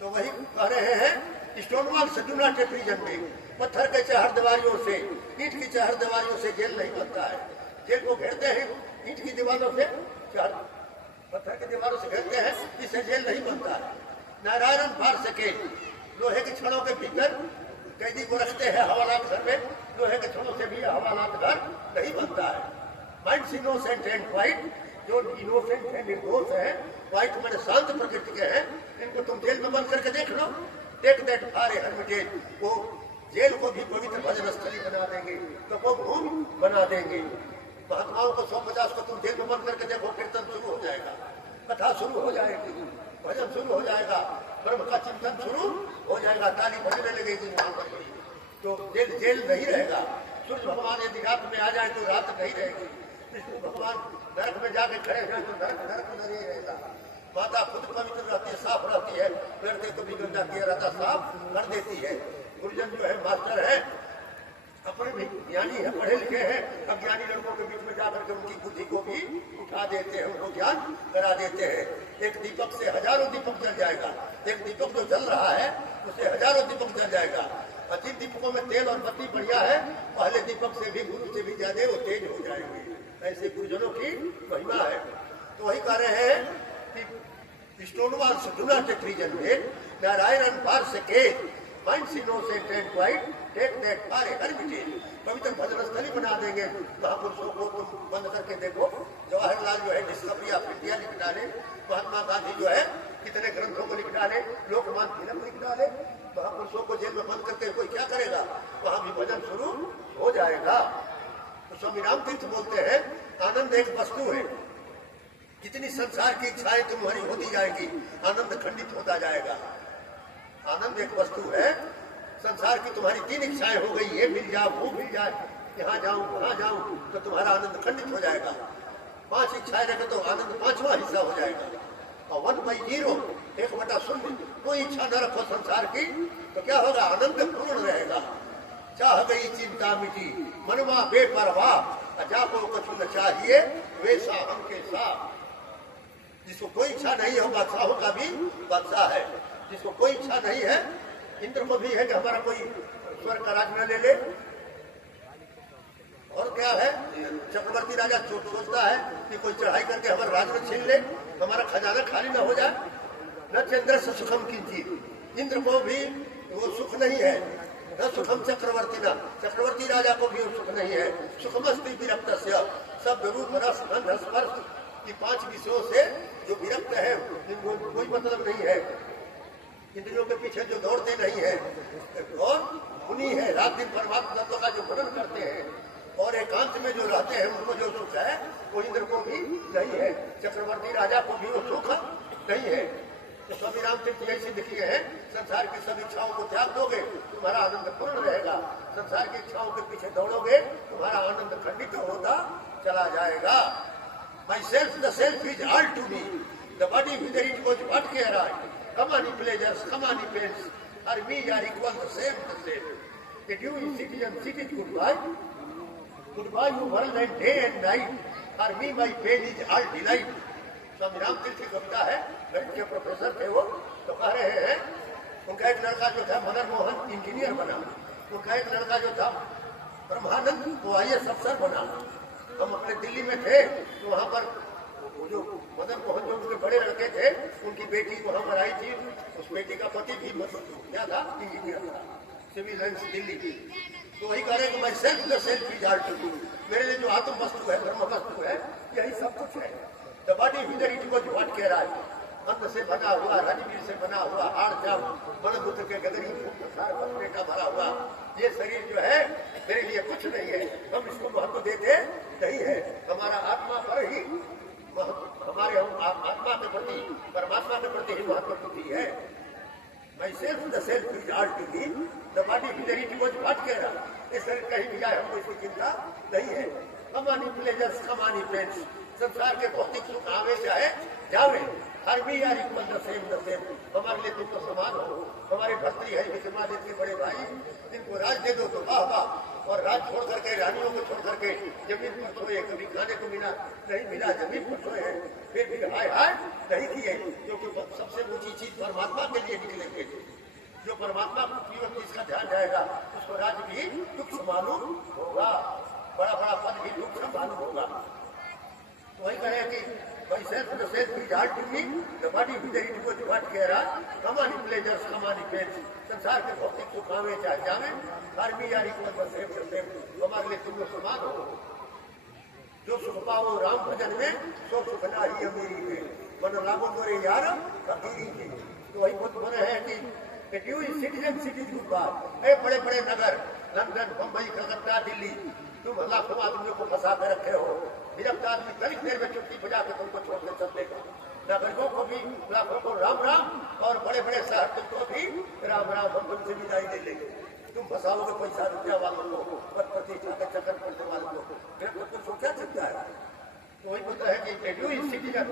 तो वही कह रहे हैं स्टोनवॉल से डू नॉट ए प्रिजन में, पत्थर के चहरदीवारियों से, ईंट की चहरदीवारियों से जेल नहीं बनता है। जेल को घेरते हैं ईंट की दीवारों से, पत्थर की दीवारों से घेरते हैं, इससे जेल नहीं बनता है। नारायण फार सके, लोहे की छड़ों के भीतर कैदी को रखते हैं हवालात घर में, लोहे के छड़ों से भी हवालात घर नहीं बनता है। माइंड्स इनोसेंट एंड वाइट, जो इनोसेंट है, निर्दोष है, वाइट मैंने शांत प्रकृति के हैं, इनको तुम जेल में बंद करके देख लो। Take that for a heritage, वो जेल को भी पवित्र भजन स्थली बना देंगे, तो वो भूमि बना देंगे। महात्माओं को 150 को तुम जेल में बंद करके देखो, कीर्तन शुरू हो जाएगा, कथा शुरू हो जाएगी, भजन शुरू हो जाएगा, ब्रह्म का चिंतन शुरू हो जाएगा, ताली बजने लगेगी वहां पर। तो जेल नहीं रहेगा। सूर्य भगवान यदि रात में आ जाए तो रात नहीं रहेगी। विष्णु भगवान नरक में जाके खड़े हैं तो नरक नहीं रहेगा। माता खुद पवित्र रहती है, साफ रहती है, लड़के को भी गंदा किया रहता साफ कर देती है। गुरुजन जो है मास्टर है, अपने भी ज्ञानी है, पढ़े लिखे हैं, अज्ञानी लड़कों के बीच में जाकर के उनकी बुद्धि को भी उठा देते हैं, उनको ज्ञान करा देते हैं। एक दीपक से हजारों दीपक जल जाएगा। एक दीपक जो जल रहा है उससे हजारों दीपक जल जाएगा। और जिन दीपकों में तेल और बत्ती बढ़िया है, पहले दीपक से भी, गुरु से भी ज्यादा वो तेज हो जाएंगे। ऐसे गुरुजनों की महिमा है। तो वही कह रहे हैं कि स्टोनवॉल से डू नॉट ए प्रिजन में Narayan for sake minds innocent and quite take that for a heritage. पवित्र भजन स्थली बना देंगे। महापुरुषों को तुम बंद करके देखो, जवाहरलाल जो है डिस्कवरी ऑफ इंडिया लिख डाले, महात्मा गांधी जो है कितने ग्रंथों को लिख डाले, लोकमान तिलक लिख डाले। महापुरुषों को जेल में बंद करके कोई क्या करेगा? वहां भी भजन शुरू हो जाएगा। तो स्वामी राम तीर्थ बोलते हैं आनंद एक वस्तु है, जितनी संसार की इच्छाएं तुम्हारी होती जाएगी आनंद खंडित होता जाएगा। आनंद एक वस्तु है, संसार की तुम्हारी 3 इच्छाएं हो गई, ये मिल जाए वो मिल जाए, यहाँ जाऊं वहां जाऊं, तो तुम्हारा आनंद खंडित हो जाएगा। 5 इच्छाएं रखे तो आनंद 5वां हिस्सा हो जाएगा। और 1/0 1/0 कोई इच्छा न रखो संसार की, तो क्या होगा? आनंद पूर्ण रहेगा। चाह गई चिंता मिटी मनवा बेपरवाह, जाको कुछ न चाहिए वैसा हमके साथ। जिसको कोई इच्छा नहीं हो बादशाहों का भी बादशाह है, जिसको कोई इच्छा नहीं है, इंद्र को भी है कि हमारा कोई स्वर्ग का राज न ले ले। और क्या है, चक्रवर्ती राजा सोचता है कि कोई चढ़ाई करके हमारा राज में छीन ले, हमारा खजाना खाली न हो जाए। न चंद्र से सुखम की चीज, इंद्र को भी वो सुख नहीं है। न सुखम चक्रवर्ती न, चक्रवर्ती राजा को भी सुख नहीं है। सुखमस्ती विरक्त से, सब रूप रस गंध स्पर्श की 5 विषयों से जो विरक्त है, इनको कोई मतलब नहीं है। इंद्रियों के पीछे जो दौड़ते नहीं है, और उन्हीं है रात दिन परमात्मा तत्व का जो वर्णन करते हैं और एकांत में जो रहते हैं, उनको जो सुख है वो इंद्र को भी नहीं है, चक्रवर्ती राजा को भी वो सुख नहीं है। तो स्वामी राम तीर्थ ऐसे लिखे हैं, संसार की सब इच्छाओं को त्याग दोगे तुम्हारा आनंद पूर्ण रहेगा, संसार की इच्छाओं के पीछे दौड़ोगे तुम्हारा आनंद खंडित होता चला जाएगा। My self the self is all to me, the body whither it goes what care I, come on pleasures, come on pains, for me are equal the same. That you citizen, city goodbye, goodbye you world and day and night, for me my pain is all delight. स्वामी राम तीर्थ की कविता है, गणित के professor थे वो, तो कह रहे हैं उनका एक लड़का जो था मदन मोहन इंजीनियर बना, उनका एक लड़का जो था ब्रह्मानंद वो IAS अफसर बना। हम अपने दिल्ली में थे तो वहाँ पर जो मदन मोहन जो उनके बड़े लड़के थे, उनकी बेटी वहां पर आई थी, उस बेटी का पति भी क्या था? इंजीनियर था, सिविल लाइन्स दिल्ली की। तो वही कह रहे कि मैं self the self is all to me, मेरे लिए जो आत्म वस्तु है, ब्रह्म वस्तु है, यही सब कुछ है। The body whither it goes what care I, अन्न से बना हुआ, राजवीर से बना हुआ, हाड़ जाम बड़बुद्ध के गदरी बसने का भरा हुआ ये शरीर जो है मेरे लिए कुछ नहीं है, हम इसको महत्व देते नहीं है। हमारा आत्मा पर ही, हमारे हम आत्मा के प्रति, परमात्मा के प्रति ही महत्व बुद्धि है। My self the self is all to me, the body whither it goes what care I, इस शरीर कहीं भी जाए हमको इसकी चिंता नहीं है। कमानी प्लेजर्स कमानी पेन्स, संसार के भौतिक सुख आवे चाहे जावे, हर भी यार इक्वल द सेम, हमारे लिए तुम तो समान हो। हमारे भर्तरी है विक्रमादित्य के बड़े भाई, इनको राज दे दो तो वाह वाह, और राज छोड़ करके, रानियों को छोड़ करके जमीन पर सोए, कभी खाने को मिला नहीं मिला, जमीन पर सोए, फिर भी हाय हाय नहीं किए, क्योंकि सबसे ऊंची चीज परमात्मा के लिए निकलेंगे। जो परमात्मा की ओर जिसका ध्यान जाएगा उसको राज भी तुच्छ मालूम होगा, बड़ा बड़ा पद भी तुच्छ मालूम होगा। तो वही कहे कि भाई self the self is all to me, the body whither it goes what care I, come on pleasures come on pains, संसार के भौतिक सुख आवे चाहे जावे, हर भी यार इक्वल द सेम, हमारे लिए तुम समान हो। जो सुख पाओ राम भजन में, सो सुख ना ही अमीरी में, मन लागो मोरे यार फकीरी की। तो वही बुद्ध बोले हैं कि you is citizen cities good बात, ए बड़े बड़े नगर लंदन बम्बई कलकत्ता दिल्ली, तुम लाखों आदमियों को फंसा कर रखे हो, विरक्त आदमी तनिक देर में चुटकी बजा के तुमको छोड़ के चल देगा। नागरिकों को भी लाखों को राम राम, और बड़े बड़े शहर तुमको भी राम राम, हम तुमसे विदाई ले लेंगे। तुम फंसाओगे पैसा रुपया वालों को, पद प्रतिष्ठा के चक्कर पड़ने वालों को, तुमको क्या चिंता है? तो वही बोलता है कि यू इज सिटीजन,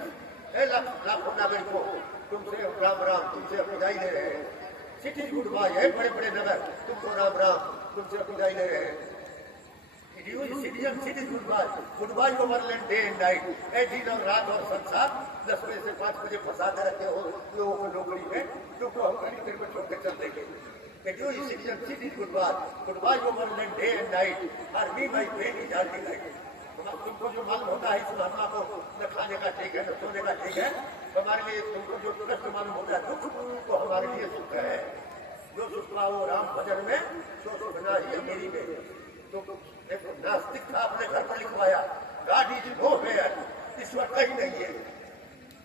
लाखों नागरिकों तुमसे राम राम, तुमसे विदाई ले रहे हैं। सिटीज गुड बाय है, बड़े बड़े नगर तुमको राम राम, तुमसे विदाई ले रहे हैं। Citizen cities good bye overland day and night, ए दिन और रात और संसार 10 बजे से 5 बजे फंसा कर रखे हो लोगों को नौकरी में, तुमको हम कहीं देर में छोड़ के चल देंगे। Citizen cities good bye overland day and night, और me my pen is all delight. तुमको जो मालूम होता है इस महात्मा को, न खाने का ठीक है न सोने का ठीक है, हमारे लिए तुमको जो कष्ट मालूम होता है दुख, तो हमारे लिए सुख है। जो सुख पाओ राम भजन में, सो सुख ना ही अमीरी में। तो एक नास्तिक था, अपने घर पर लिखवाया गॉड इज नो वेयर, ईश्वर कहीं नहीं है।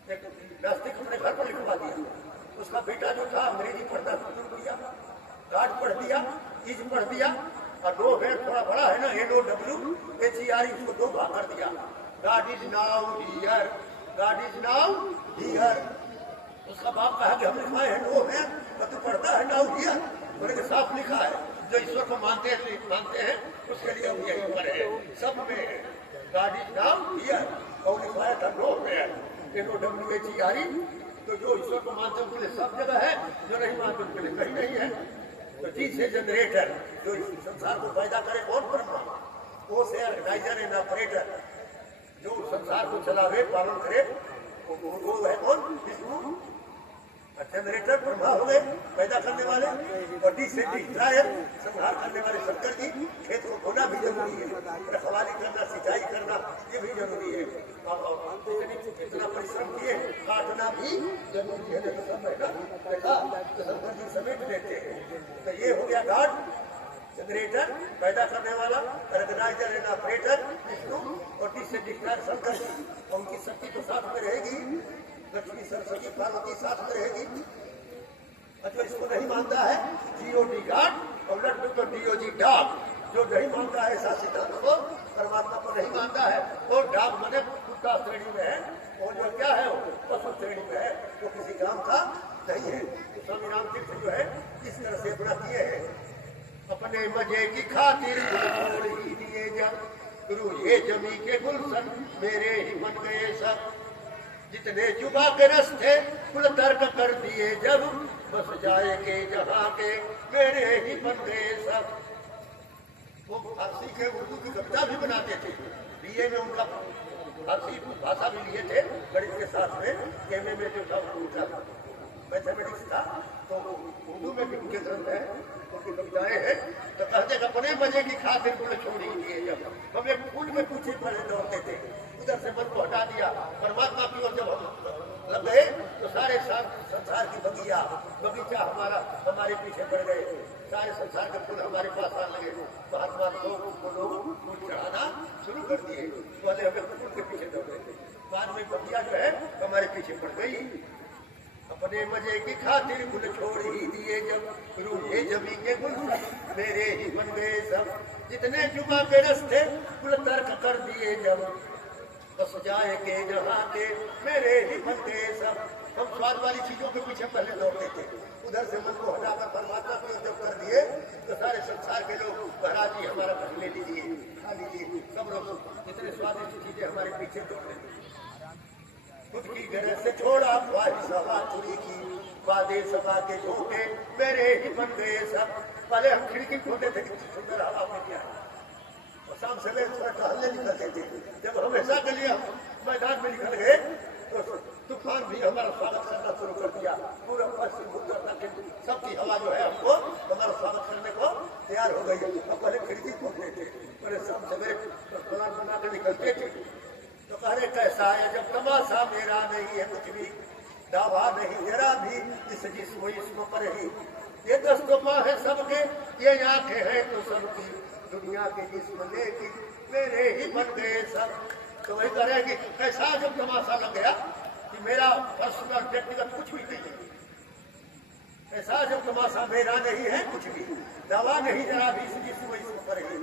एक नास्तिक अपने घर पर लिखवा दिया। उसका बेटा जो था अंग्रेजी पढ़ना शुरू किया, गॉड पढ़ दिया, इज पढ़ दिया, और नो वेयर थोड़ा बड़ा है ना, NOWHERE, उसको 2 भाग कर दिया। God is now here, God is now here. उसका बाप कहा कि हम लिखवाए हैं नो वेयर, और तू पढ़ता है नाउ हियर। बोले कि साफ लिखा है, जो ईश्वर को मानते हैं उसके लिए हम यही पर है, सब में है। गॉड इज नाउ हियर, और लिखवाया था नो वेयर, NOWHERE। तो जो ईश्वर को मानते हैं उनके लिए सब जगह है, जो नहीं मानते उनके लिए कहीं नहीं है। तो जी से जनरेटर, जो संसार को पैदा करे कौन? ब्रह्मा। वो से ऑर्गेनाइजर एंड ऑपरेटर, जो संसार को चलावे पालन करे वो है कौन? विष्णु। जनरेटर ब्रह्मा हो गए, पैदा करने वाले, और डी से डिस्ट्रॉयर, संहार करने वाले शंकर जी। खेत को बोना भी जरूरी है, रखवाली करना, सिंचाई करना ये भी जरूरी है, और इतना परिश्रम किए काटना भी जरूरी है। सब है ना, देखा तो शंकर जी समेट देते हैं। तो ये हो गया गॉड, जनरेटर पैदा करने वाला, ऑर्गेनाइजर एंड ऑपरेटर विष्णु, और डी से डिस्ट्रॉयर शंकर जी। और उनकी शक्ति तो साथ में रहेगी, लक्ष्मी सरस्वती पार्वती साथ में रहेगी। और जो इसको नहीं मानता है GOD गॉड, और लड्डू को DOG डॉग। जो नहीं मानता है ऐसा सिद्धांत को, परमात्मा को नहीं मानता है, और डॉग मने कुत्ता श्रेणी में है, और जो क्या है वो पशु श्रेणी में है, वो किसी काम का नहीं है। तो स्वामी रामतीर्थ जो है इस तरह से अपना किए हैं। अपने मजे की खातिर छोड़ ही दिए जब, गुरु ये जमी के गुलशन मेरे ही बन गए सब। जितने जुबा के रस्ते कुल तर्क कर दिए जब, बस जाए के जहाँ के मेरे ही बन गए सब। वो फारसी के उर्दू की कविता भी बनाते थे। BA में उनका फारसी भाषा भी लिए थे गणित के साथ में। MA में जो था उनका मैथमेटिक्स था, तो उर्दू में भी उनके ग्रंथ है, उनकी कविताएं हैं। तो कहते अपने मजे की खातिर कुल छोड़ ही दिए जब, हम एक फूल में पीछे पड़े दौड़ते थे, उधर से मन को हटा दिया, परमात्मा की ओर जब हम लग गए तो सारे संसार की बगीचा हमारे पीछे पड़ गए। सारे संसार के फूल हमारे पास आने लगे। महात्मा लोग फूल चढ़ाना शुरू कर दिए। पहले हमें फूल के पीछे दौड़ गए थे, बाद में बगिया जो है हमारे पीछे पड़ गई। अपने मजे की खातिर गुल छोड़ ही दिए जब, गुरु ये जमी के गुल मेरे ही बन गए सब। जितने जुबा के रस्ते गुल तर्क कर दिए जब, बस जाए के जहाँ के मेरे ही बन गए सब। हम स्वाद वाली चीजों के पीछे पहले दौड़ते थे, उधर से मन को हटाकर परमात्मा को जब कर दिए तो सारे संसार के लोग महाराज जी हमारा घर ले लीजिए, खा लीजिए। सब लोग इतने स्वादिष्ट चीजें हमारे पीछे दौड़ रहे थे। खुद की गरज से छोड़ा ख्वाहिश हवा चुरी की, वादे सभा के झोंके मेरे ही बन गए सब। पहले हम खिड़की खोलते थे, कितनी सुंदर हवा में क्या, और शाम सवेरे थोड़ा टहलने निकलते थे। जब हम ऐसा के लिए मैदान में निकल गए तो तूफान भी हमारा स्वागत करना शुरू कर दिया। पूरा पश्चिम उत्तर दक्षिण सबकी हवा जो है हमको हमारा स्वागत करने को तैयार हो गई। और पहले खिड़की खोलते थे, पहले शाम सवेरे प्लान बना कर निकलते थे। तो कहने कैसा है जब तमाशा मेरा नहीं है कुछ भी, दावा नहीं जरा भी इस जिस्म इसको पर ही। ये दस्तों है सबके, ये आंखें हैं तो सबकी, दुनिया के जिस्म लेके मेरे ही बन गए सब। तो वही करेंगे कैसा जब तमाशा लग गया कि मेरा पर्सनल व्यक्तिगत कुछ भी नहीं है। ऐसा जब तमाशा मेरा नहीं है कुछ भी, दावा नहीं जरा भी इस जिस्म इसको पर ही।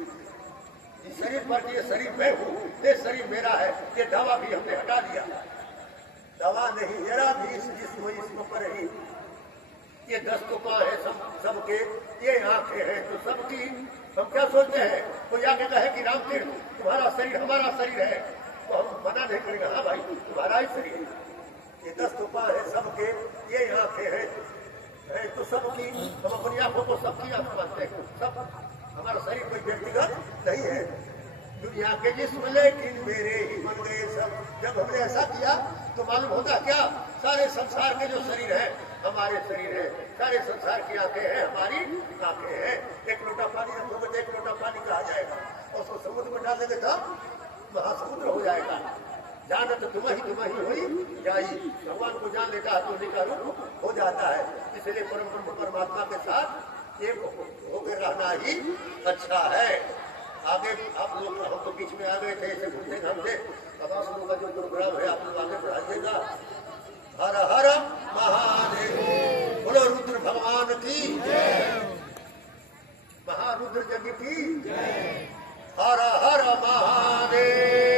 शरीर पर ये शरीर मैं हूँ, ये शरीर मेरा है, ये दावा भी हमने हटा दिया। दावा नहीं जरा भी इस जिस्म इसको पर ही। ये दस्तों है सबके, ये आंखें हैं तो सबकी। हम क्या सोचते हैं, कोई आगे कहे कि रामतीर्थ तुम्हारा शरीर हमारा शरीर है, तो हम मना नहीं करेंगे, हाँ भाई तुम्हारा ही शरीर है। ये दस्तों है सबके, ये आंखें हैं तो सबकी। हम अपनी आंखों को सबकी आंख मानते हैं, सब हमारा शरीर कोई व्यक्तिगत नहीं है। दुनिया के जिस्म लेकिन मेरे ही बन गए सब। जब हमने ऐसा किया तो मालूम होता क्या, सारे संसार के जो शरीर है हमारे शरीर है, सारे संसार की आंखें हैं हमारी आंखें हैं। एक लोटा पानी रखोगे तो एक लोटा पानी कहा जाएगा, और उसको समुद्र में डाल देंगे तब महासमुद्र हो जाएगा। जानत तुम्हें हुई जाई, भगवान को जान लेता है तो उनका रूप हो जाता है। इसलिए परम परमात्मा के साथ एक होकर रहना ही अच्छा है। आगे आप लोग, हम तो बीच में आ गए थे, ऐसे घूमते घामते। अब आप लोगों का जो प्रोग्राम है आप लोग आगे बढ़ाइएगा। हर हर महादेव, बोलो रुद्र भगवान की, महारुद्र जग की, हर हर महादेव।